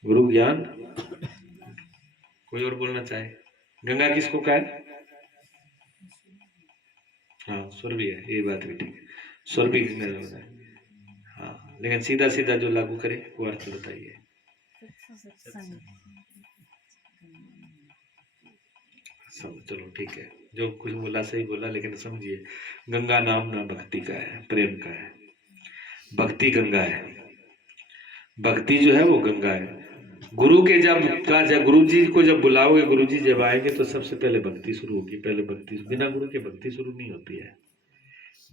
गुरु ज्ञान। कोई और बोलना चाहे? गंगा किसको कहा है? हाँ स्वर भी है, ये बात भी ठीक है, स्वर भी गंगा होता है। हाँ लेकिन सीधा सीधा जो लागू करे वो अर्थ बताइए। सब चलो ठीक है, जो कुछ बोला सही बोला, लेकिन समझिए गंगा नाम ना भक्ति का है, प्रेम का है। भक्ति गंगा है, भक्ति जो है वो गंगा है। गुरु के जब गुरु जी को जब बुलाओगे, गुरु जी जब आएंगे तो सबसे पहले भक्ति शुरू होगी। पहले भक्ति, बिना गुरु के भक्ति शुरू नहीं होती है।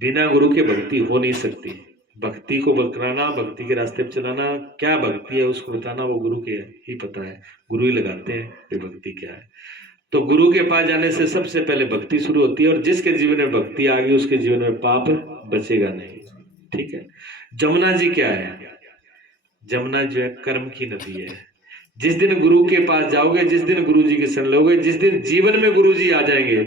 बिना गुरु के भक्ति हो नहीं सकती। भक्ति को बकराना, भक्ति के रास्ते पर चलाना, क्या भक्ति है उसको बताना वो गुरु के ही पता है। गुरु ही लगाते हैं कि भक्ति क्या है। तो गुरु के पास जाने से सबसे पहले भक्ति शुरू होती है, और जिसके जीवन में भक्ति आ गई उसके जीवन में पाप बचेगा नहीं। ठीक है। जमुना जी क्या है? जमुना जो है कर्म की नदी है। जिस दिन गुरु के पास जाओगे, जिस दिन गुरु जी के शरण लोगे, जिस दिन जीवन में गुरु जी आ जाएंगे,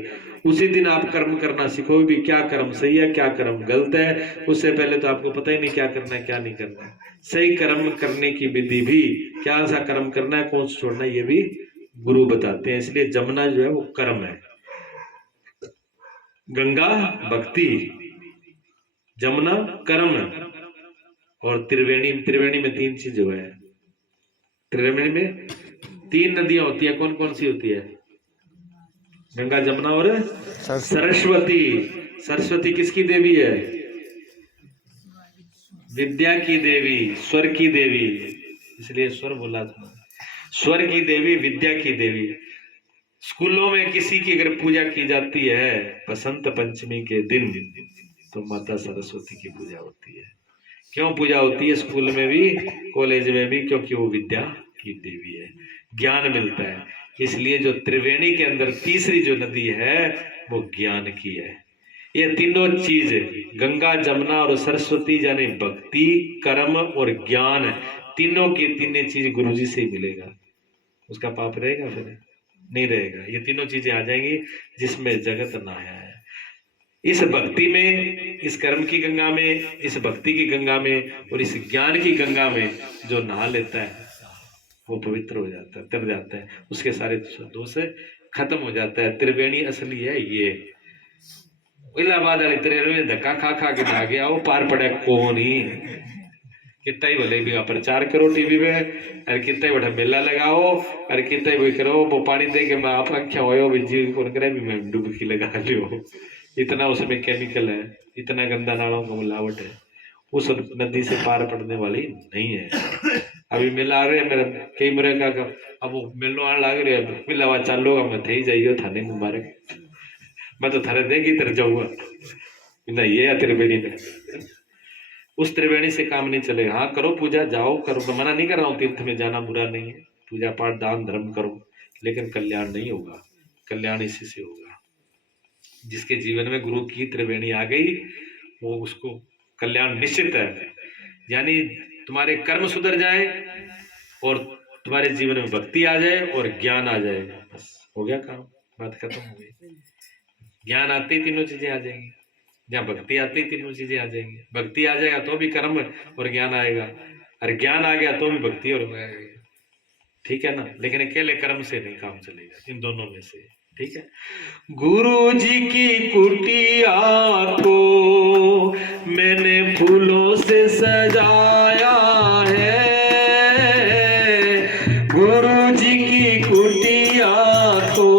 उसी दिन आप कर्म करना सीखोगे भी क्या कर्म सही है, क्या कर्म गलत है। उससे पहले तो आपको पता ही नहीं क्या करना है, क्या नहीं करना है। सही कर्म करने की विधि भी, क्या सा कर्म करना है, कौन सा छोड़ना है, ये भी गुरु बताते हैं। इसलिए जमुना जो है वो कर्म है, गंगा भक्ति, जमुना कर्म, और त्रिवेणी, त्रिवेणी में तीन चीज जो है। त्रिवेणी में तीन नदियां होती है। कौन कौन सी होती है? गंगा जमुना और सरस्वती। सरस्वती किसकी देवी है? विद्या की देवी, स्वर की देवी, इसलिए स्वर बोला था। स्वर की देवी, विद्या की देवी। स्कूलों में किसी की अगर पूजा की जाती है बसंत पंचमी के दिन, तो माता सरस्वती की पूजा होती है। क्यों पूजा होती है स्कूल में भी, कॉलेज में भी? क्योंकि वो विद्या की देवी है, ज्ञान मिलता है। इसलिए जो त्रिवेणी के अंदर तीसरी जो नदी है वो ज्ञान की है। ये तीनों चीज, गंगा जमुना और सरस्वती, यानी भक्ति, कर्म और ज्ञान, तीनों की तीनों चीज गुरुजी से ही मिलेगा। उसका पाप रहेगा? फिर नहीं रहेगा। ये तीनों चीजें आ जाएंगी जिसमें जगत नहाया है। इस भक्ति में, इस कर्म की गंगा में, इस भक्ति की गंगा में और इस ज्ञान की गंगा में जो नहा लेता है वो पवित्र हो जाता है, तर जाता है, उसके सारे दोष खत्म हो जाता है। त्रिवेणी असली है ये। इलाहाबाद वाली त्रिवेणी धक्का खा खा के नहा गया, वो पार पड़े कौन ही। कितना ही भले भी प्रचार करो टीवी में, अरे कितना ही बड़ा मेला लगाओ, अरे कितना ही करो, वो पानी दे के मैं आप आख्या हो बिजी कौन करे भी मैं डुबकी लगा लियो। इतना उसमें केमिकल है, इतना गंदा नालों का मिलावट है, उस नदी से पार पड़ने वाली नहीं है। अभी मेला आ रहे हैं मेरा कई मेरे का, अब वो मेलो आने लग रहे हैं, मिलावा चालो मैं थे ही जाइयो थाने मुबारक, मैं तो थारे देगी तेरे जाऊंगा ना, ये है त्रिवेणी में। उस त्रिवेणी से काम नहीं चलेगा। हाँ करो पूजा, जाओ करो, मैं मना नहीं कर रहा हूँ, तीर्थ में जाना बुरा नहीं है, पूजा पाठ दान धर्म करो, लेकिन कल्याण नहीं होगा। कल्याण इसी से होगा जिसके जीवन में गुरु की त्रिवेणी आ गई, वो उसको कल्याण निश्चित है। यानी तुम्हारे कर्म सुधर जाए और तुम्हारे जीवन में भक्ति आ जाए और ज्ञान आ जाए, बस हो गया काम, बात खत्म हो गई। ज्ञान आते ही तीनों चीजें आ जाएंगी, जहाँ भक्ति आती है तीनों चीजें आ जाएंगी। भक्ति आ जाएगा तो भी कर्म और ज्ञान आएगा, और ज्ञान आ गया तो भी भक्ति और आएगा। ठीक है ना? लेकिन अकेले कर्म से नहीं काम चलेगा, इन दोनों में से। ठीक है। गुरु जी की कुटिया को मैंने फूलों से सजाया है, गुरु जी की कुटिया को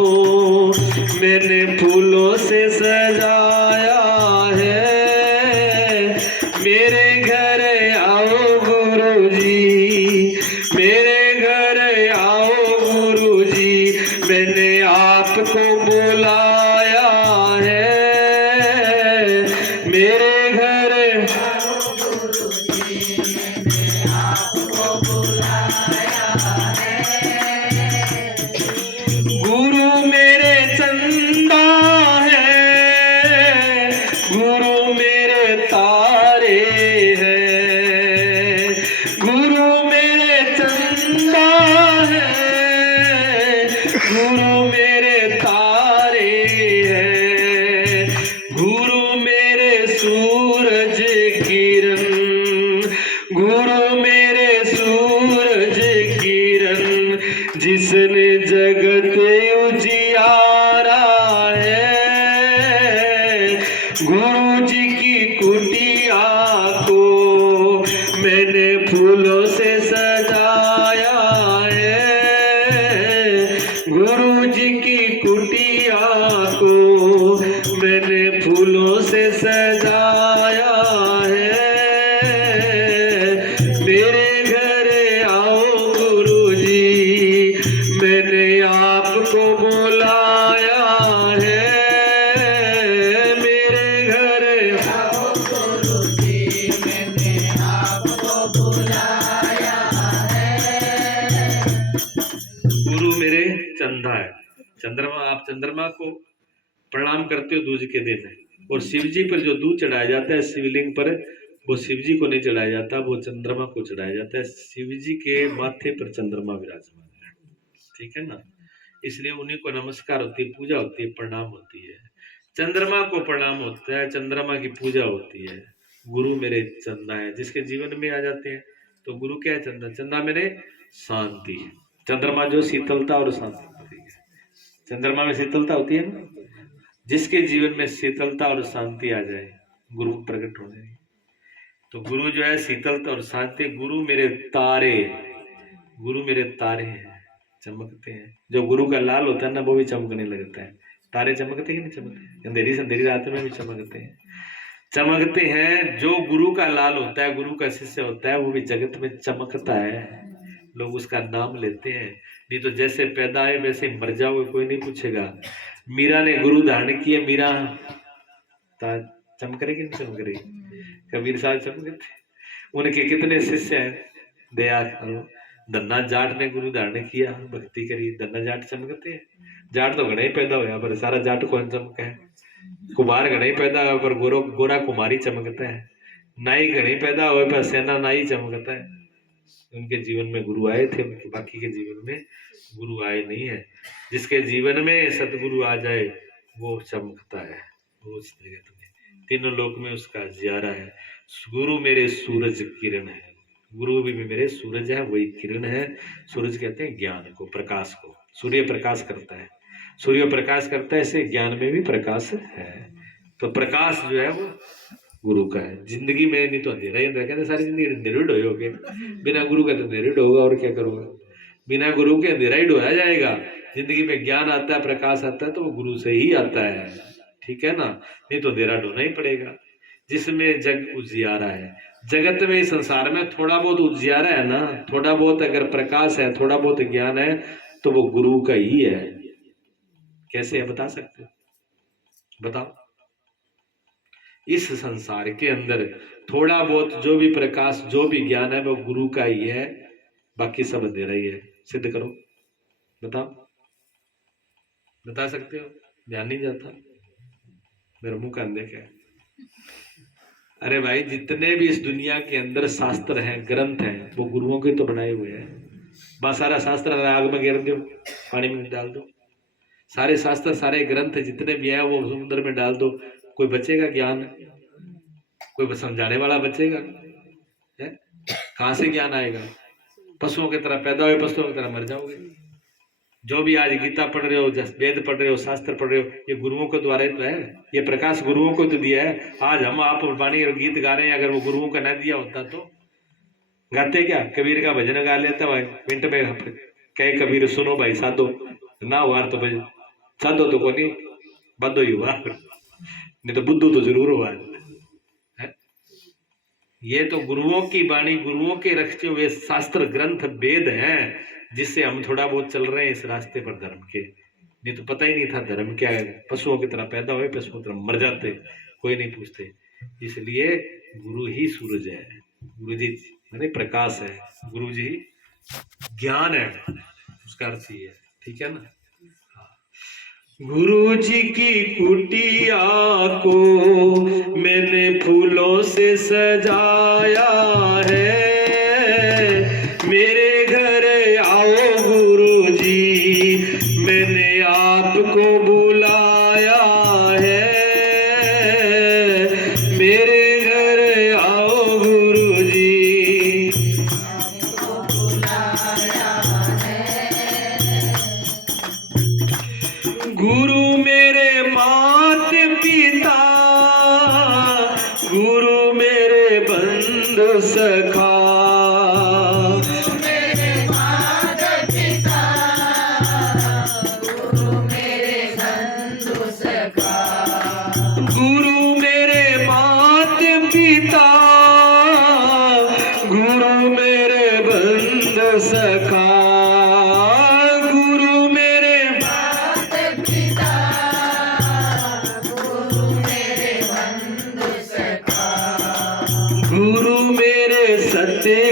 मैंने फूलों से सजाया है। मेरे घर आओ गुरु जी, मेरे घर आओ गुरु जी, मैंने आपको बुलाया है। मेरे घर गुरु मेरे चंदा है, गुरु मेरे तारे हैं, गुरु मेरे चंदा है, गुरु मेरे तारे हैं, गुरु मेरे सूरज किरण, गुरु मेरे सूरज किरण, जिसने जगत उजियारा है। गुरु जी की कुटिया को मैंने फूलों से सजाया है, गुरु जी की कुटिया को मैंने फूलों से सजाया है। मेरे घर आओ गुरु जी, मैंने आपको बुलाया है। मेरे घर आओ गुरु जी, मैंने आपको बुलाया है। गुरु मेरे चंदा है, चंद्रमा, आप चंद्रमा को प्रणाम करते हो दूज के दिन, और शिव जी पर जो दूध चढ़ाया जाता है शिवलिंग पर, वो शिव जी को नहीं चढ़ाया जाता, वो चंद्रमा को चढ़ाया जाता है। शिव जी के माथे पर चंद्रमा विराजमान है। ठीक है ना? इसलिए उन्हीं को नमस्कार होती है, पूजा होती है, प्रणाम होती है। चंद्रमा को प्रणाम होता है, चंद्रमा की पूजा होती है। गुरु मेरे चंदा है, जिसके जीवन में आ जाते हैं तो गुरु क्या है? चंदा। चंदा मेरे शांति है। चंद्रमा जो शीतलता और शांति प्रतीक है। चंद्रमा में शीतलता होती है ना, जिसके जीवन में शीतलता और शांति आ जाए गुरु प्रकट हो जाए। तो गुरु जो है शीतलता और शांति। गुरु मेरे तारे, गुरु मेरे तारे हैं, चमकते हैं। जो गुरु का लाल होता है ना वो भी चमकने लगता है, तारे चमकते ही नहीं चमकते, अंधेरी से अंधेरी रात में भी चमकते हैं, चमकते हैं। जो गुरु का लाल होता है, गुरु का शिष्य होता है, वो भी जगत में चमकता है, लोग उसका नाम लेते हैं। नहीं तो जैसे पैदा है वैसे मर जाओगे, कोई नहीं पूछेगा। मीरा ने गुरु धारण किए, मीरा चमक रही कि नहीं चमक रही? कबीर साहब चमकते, उनके कितने शिष्य हैं, दया करो। धन्ना जाट ने गुरु धारण किया, भक्ति करी, धन्ना जाट चमकते हैं। जाट तो घड़ा ही पैदा होया पर सारा जाट कौन चमका है? कुमार घड़ा ही पैदा हुआ पर गोरा कुमारी चमकता है। नाई घड़ा ही पैदा हुआ पर सेना नाई चमकता है। उनके जीवन में गुरु आए थे, उनके बाकी के जीवन में गुरु आए नहीं है। जिसके जीवन में सतगुरु आ जाए वो चमकता है, वो उस जगत में तीनों लोक में उसका जियारा है। गुरु मेरे सूरज किरण है, गुरु भी मेरे सूरज है, वही किरण है। सूरज कहते हैं ज्ञान को, प्रकाश को। सूर्य प्रकाश करता है, सूर्य प्रकाश करता है, ऐसे ज्ञान में भी प्रकाश है। तो प्रकाश जो है वो गुरु का है। जिंदगी में नहीं तो अंधेरा ही अंधेरा, कहते सारी जिंदगी अंधेरे हो गए, बिना गुरु का तो अंधेरे होगा, और क्या करूँगा? बिना गुरु के अंधेरा ही ढोया जाएगा। जिंदगी में ज्ञान आता है, प्रकाश आता है तो वो गुरु से ही आता है, ठीक है ना? नहीं तो अंधेरा ढोना ही पड़ेगा। जिसमें जग उजियारा है, जगत में, संसार में थोड़ा बहुत उजियारा है ना, थोड़ा बहुत अगर प्रकाश है, थोड़ा बहुत ज्ञान है, तो वो गुरु का ही है। कैसे है बता सकते हो? बताओ। इस संसार के अंदर थोड़ा बहुत जो भी प्रकाश, जो भी ज्ञान है, वो गुरु का ही है, बाकी सब अंधेरा ही है। सिद्ध करो, बताओ, बता सकते हो? ध्यान नहीं जाता, मेरा मुंह का अंधे क्या है? अरे भाई, जितने भी इस दुनिया के अंदर शास्त्र हैं, ग्रंथ हैं, वो गुरुओं के तो बनाए हुए हैं। बस सारा शास्त्र आग में गिर दो, पानी में डाल दो, सारे शास्त्र, सारे ग्रंथ जितने भी हैं वो समुद्र में डाल दो, कोई बचेगा ज्ञान? कोई समझाने वाला बचेगा? कहाँ से ज्ञान आएगा? पशुओं की तरह पैदा हुए, पशुओं की तरह मर जाओगे। जो भी आज गीता पढ़ रहे हो, वेद पढ़ रहे हो, शास्त्र पढ़ रहे हो, ये गुरुओं के द्वारा तो है, ये प्रकाश गुरुओं को तो दिया है। आज हम आप वाणी और गीत गा रहे हैं, अगर वो गुरुओं का न दिया होता तो गाते क्या? कबीर का भजन गा लेता भाई मिनट में, कहे कबीर सुनो भाई साधो ना हुआ तो भाई साधो तो कोनी बदो ही हुआ, नहीं तो बुद्धू तो जरूर हुआ है। ये तो गुरुओं की वाणी, गुरुओं के रखे हुए शास्त्र ग्रंथ वेद हैं, जिससे हम थोड़ा बहुत चल रहे हैं इस रास्ते पर धर्म के। नहीं तो पता ही नहीं था धर्म क्या है। पशुओं की तरह पैदा हुए, पशुओं की तरह मर जाते, कोई नहीं पूछते। इसलिए गुरु ही सूरज है, गुरु जी यानी प्रकाश है, गुरु जी ज्ञान है, उसका अर्थ ही है, ठीक है ना? गुरु जी की कुटिया को मैंने फूलों से सजाया है, मेरे घर आओ गुरु जी, मैंने आपको बुलाया है, मेरे घर आओ गुरु जी, आपको बुलाया है। गुरु मेरे माता पिता, गुरु मेरे बंधु सखा,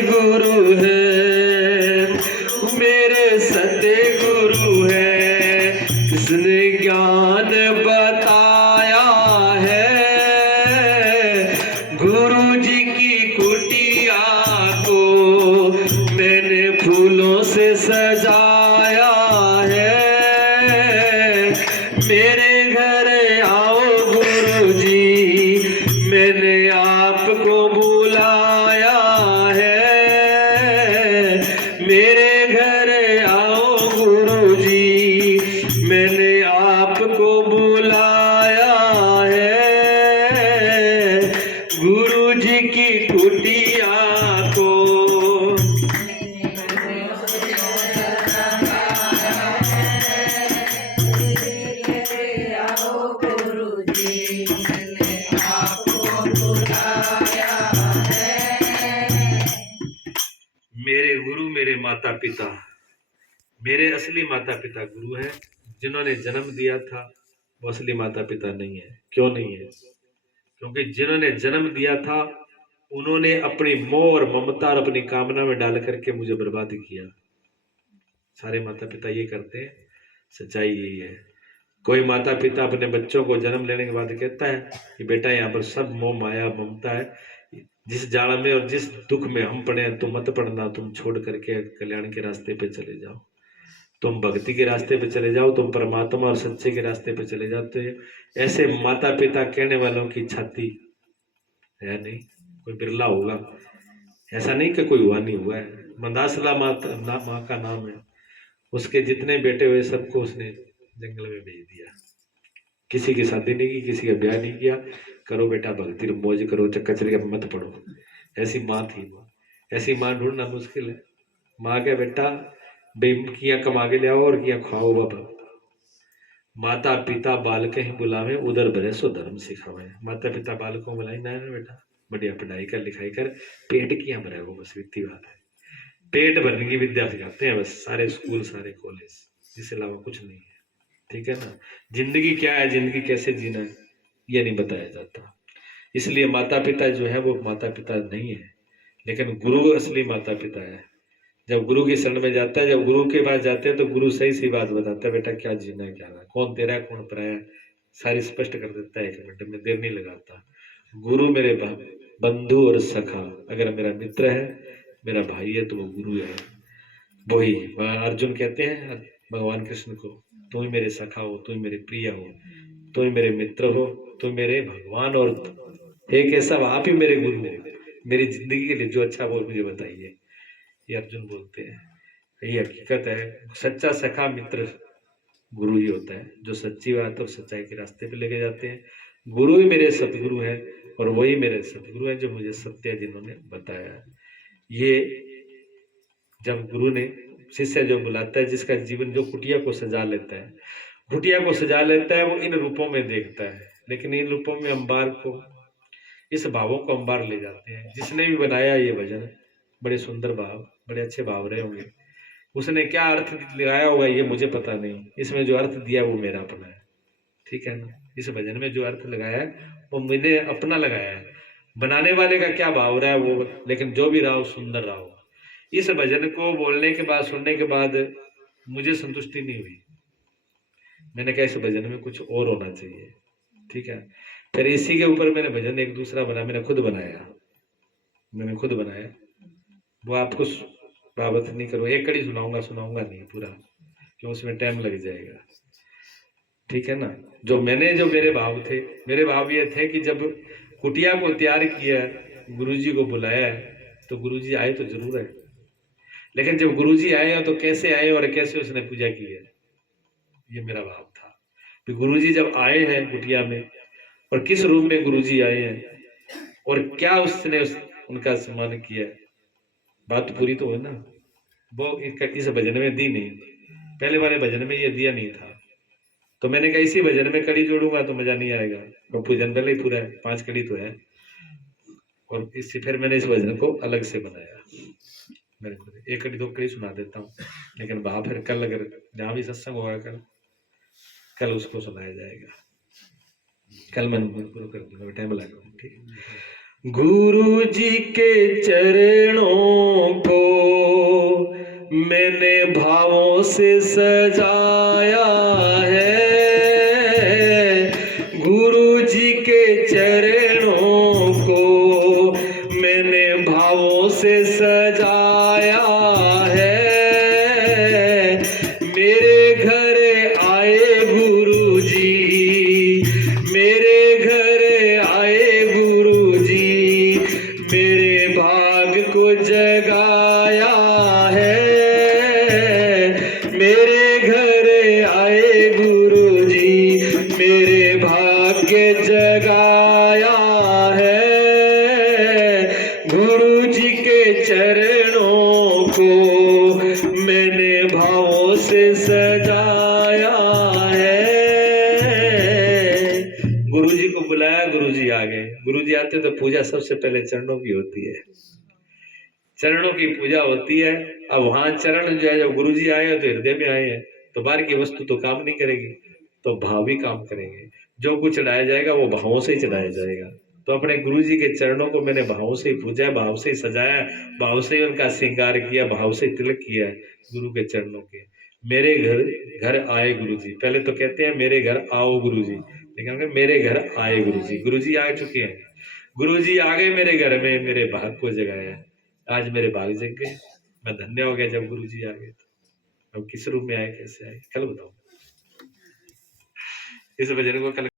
गुरु है, मेरे सत्य गुरु है, किसने ज्ञान बताया है। गुरु जी की कुटिया को मैंने फूलों से सजाया है, मेरे घर आओ गुरु जी, मैंने आपको बुलाया है, मेरे घर आओ गुरु जी, मैंने आपको बुलाया है। गुरु जी की कुटिया को मेरे माता पिता, मेरे असली माता पिता गुरु है। जिन्होंने जन्म दिया था वो असली माता पिता नहीं है। क्यों नहीं है? क्योंकि जिन्होंने जन्म दिया था उन्होंने अपनी मोह और ममता और अपनी कामना में डाल करके मुझे बर्बाद किया। सारे माता पिता ये करते हैं, सच्चाई यही है। कोई माता पिता अपने बच्चों को जन्म लेने के बाद कहता है कि बेटा यहाँ पर सब मोह माया ममता है, जिस जाल में और जिस दुख में हम पड़े हैं तुम मत पड़ना, तुम छोड़ करके कल्याण के रास्ते पे चले जाओ, तुम भक्ति के रास्ते पे चले जाओ, तुम परमात्मा और सच्चे के रास्ते पे चले जाते हैं। ऐसे माता पिता कहने वालों की छाती है नहीं, कोई बिरला होगा। ऐसा नहीं कि कोई हुआ नहीं, हुआ है। मंदासला माँ का नाम है, उसके जितने बेटे हुए सबको उसने जंगल में भेज दिया। किसी की शादी नहीं की, किसी का ब्याह नहीं किया। करो बेटा भक्ति, मौज करो, चक्कर चल के मत पढ़ो। ऐसी माँ थी। माँ ऐसी माँ ढूंढना मुश्किल है। माँ क्या बेटा किया कमा के ले आओ और किया खाओ बाबा। माता पिता बालक ही बुलावे, उधर भरे सो धर्म सिखावे। माता पिता बालकों को बुलाई ना बेटा, बढ़िया पढ़ाई कर, लिखाई कर, पेट किया भरे वो, बस इतनी बात है। पेट भरने की विद्या सिखाते हैं बस, सारे स्कूल सारे कॉलेज, इसके अलावा कुछ नहीं है। ठीक है ना? जिंदगी क्या है, जिंदगी कैसे जीना है, ये नहीं बताया जाता। इसलिए माता पिता जो है वो माता पिता नहीं है, लेकिन गुरु असली माता पिता है। जब गुरु की शरण में जाता है, जब गुरु के पास जाते हैं तो गुरु सही सी बात बताता है, बेटा क्या जीना है क्या है, कौन तेरा है कौन पराया, सारी स्पष्ट कर देता है। 1 मिनट में देर नहीं लगाता। गुरु मेरे बंधु और सखा, अगर मेरा मित्र है, मेरा भाई है, तो वो गुरु है। वही अर्जुन कहते हैं भगवान कृष्ण को, तुम ही मेरे सखा हो, तुम ही मेरे प्रिय हो, तुम ही मेरे मित्र हो, तुम मेरे भगवान, और हे केशव आप ही मेरे गुरु हो। मेरी जिंदगी के लिए जो अच्छा वो मुझे बताइए, ये अर्जुन बोलते हैं। ये हकीकत है। सच्चा सखा मित्र गुरु ही होता है, जो सच्ची बात और सच्चाई के रास्ते पे लेके जाते हैं। गुरु ही मेरे सतगुरु हैं, और वही मेरे सतगुरु हैं जो मुझे सत्य जिन्होंने बताया। ये जब गुरु ने शिष्य जो बुलाता है, जिसका जीवन जो कुटिया को सजा लेता है, कुटिया को सजा लेता है, वो इन रूपों में देखता है, लेकिन इन रूपों में अंबार को, इस भावों को अंबार ले जाते हैं। जिसने भी बनाया ये भजन, बड़े सुंदर भाव, बड़े अच्छे भाव रहे होंगे। उसने क्या अर्थ लगाया होगा ये मुझे पता नहीं, इसमें जो अर्थ दिया वो मेरा अपना है। ठीक है ना? इस भजन में जो अर्थ लगाया है वो मैंने अपना लगाया है। बनाने वाले का क्या भाव रहा है वो, लेकिन जो भी रहा हो सुंदर रहा हो। इस भजन को बोलने के बाद, सुनने के बाद मुझे संतुष्टि नहीं हुई। मैंने कहा इस भजन में कुछ और होना चाहिए। ठीक है? फिर इसी के ऊपर मैंने भजन एक दूसरा बना, मैंने खुद बनाया। वो आपको बाबत नहीं करो, एक कड़ी सुनाऊंगा नहीं पूरा, क्यों उसमें टाइम लग जाएगा। ठीक है ना? जो मेरे भाव ये थे कि जब कुटिया को तैयार किया, गुरुजी को बुलाया, तो गुरुजी आए तो जरूर है, लेकिन जब गुरुजी आए तो कैसे आए और कैसे उसने पूजा की है, ये मेरा भाव था। कि गुरुजी जब आए हैं कुटिया में, और किस रूप में गुरुजी आए हैं, और क्या उसने उनका सम्मान किया, बात पूरी तो है ना? वो इस भजन में दी नहीं, पहले वाले भजन में ये दिया नहीं था। तो मैंने कहा इसी भजन में कड़ी जोड़ूंगा तो मजा नहीं आएगा, तो भजन पहले ही पूरा है, 5 कड़ी तो है, और इससे फिर मैंने इस भजन को अलग से बनाया। मेरे को 1 कड़ी 2 कड़ी सुना देता हूँ, लेकिन वहां फिर कल अगर जहाँ भी सत्संग होगा कल उसको सुनाया जाएगा। कल मैं पूरा कर दूंगा, टाइम लगा। ठीक है? गुरु जी के चरणों को मैंने भावों से सजाया है, गुरु जी के चरणों को मैंने भावों से सजाया है। मेरे घर आए गुरु जी, मेरे घर आए गुरु जी, मेरे भाग को जगाया है। मेरे घर आए गुरु जी, मेरे भाग्य जगाया है। गुरु जी के चरणों को मैंने भावों से सजाया है। गुरु जी को बुलाया, गुरु जी आ गए। गुरु जी आते तो पूजा सबसे पहले चरणों की होती है। चरणों की पूजा होती है। अब वहां चरण जो है, जब गुरु जी आए हैं तो हृदय में आए हैं, तो बाहर की वस्तु तो काम नहीं करेगी, तो भाव भी काम करेंगे। जो कुछ चढ़ाया जाएगा वो भावों से ही चढ़ाया जाएगा। तो अपने गुरु जी के चरणों को मैंने भाव से ही पूजा, भाव से ही सजाया, भाव से ही उनका श्रृंगार किया, भाव से तिलक किया है गुरु के चरणों के। मेरे घर घर आए गुरु जी, पहले तो कहते हैं मेरे घर आओ गुरु जी, लेकिन मेरे घर आए गुरु जी। गुरु जी आ चुके हैं, गुरु जी आ गए मेरे घर में, मेरे भाग को जगाया। आज मेरे भाग जग गए, मैं धन्य हो गया जब गुरु जी आ गए। तो अब किस रूप में आए, कैसे आए, कल बताओ। इस भजन को कल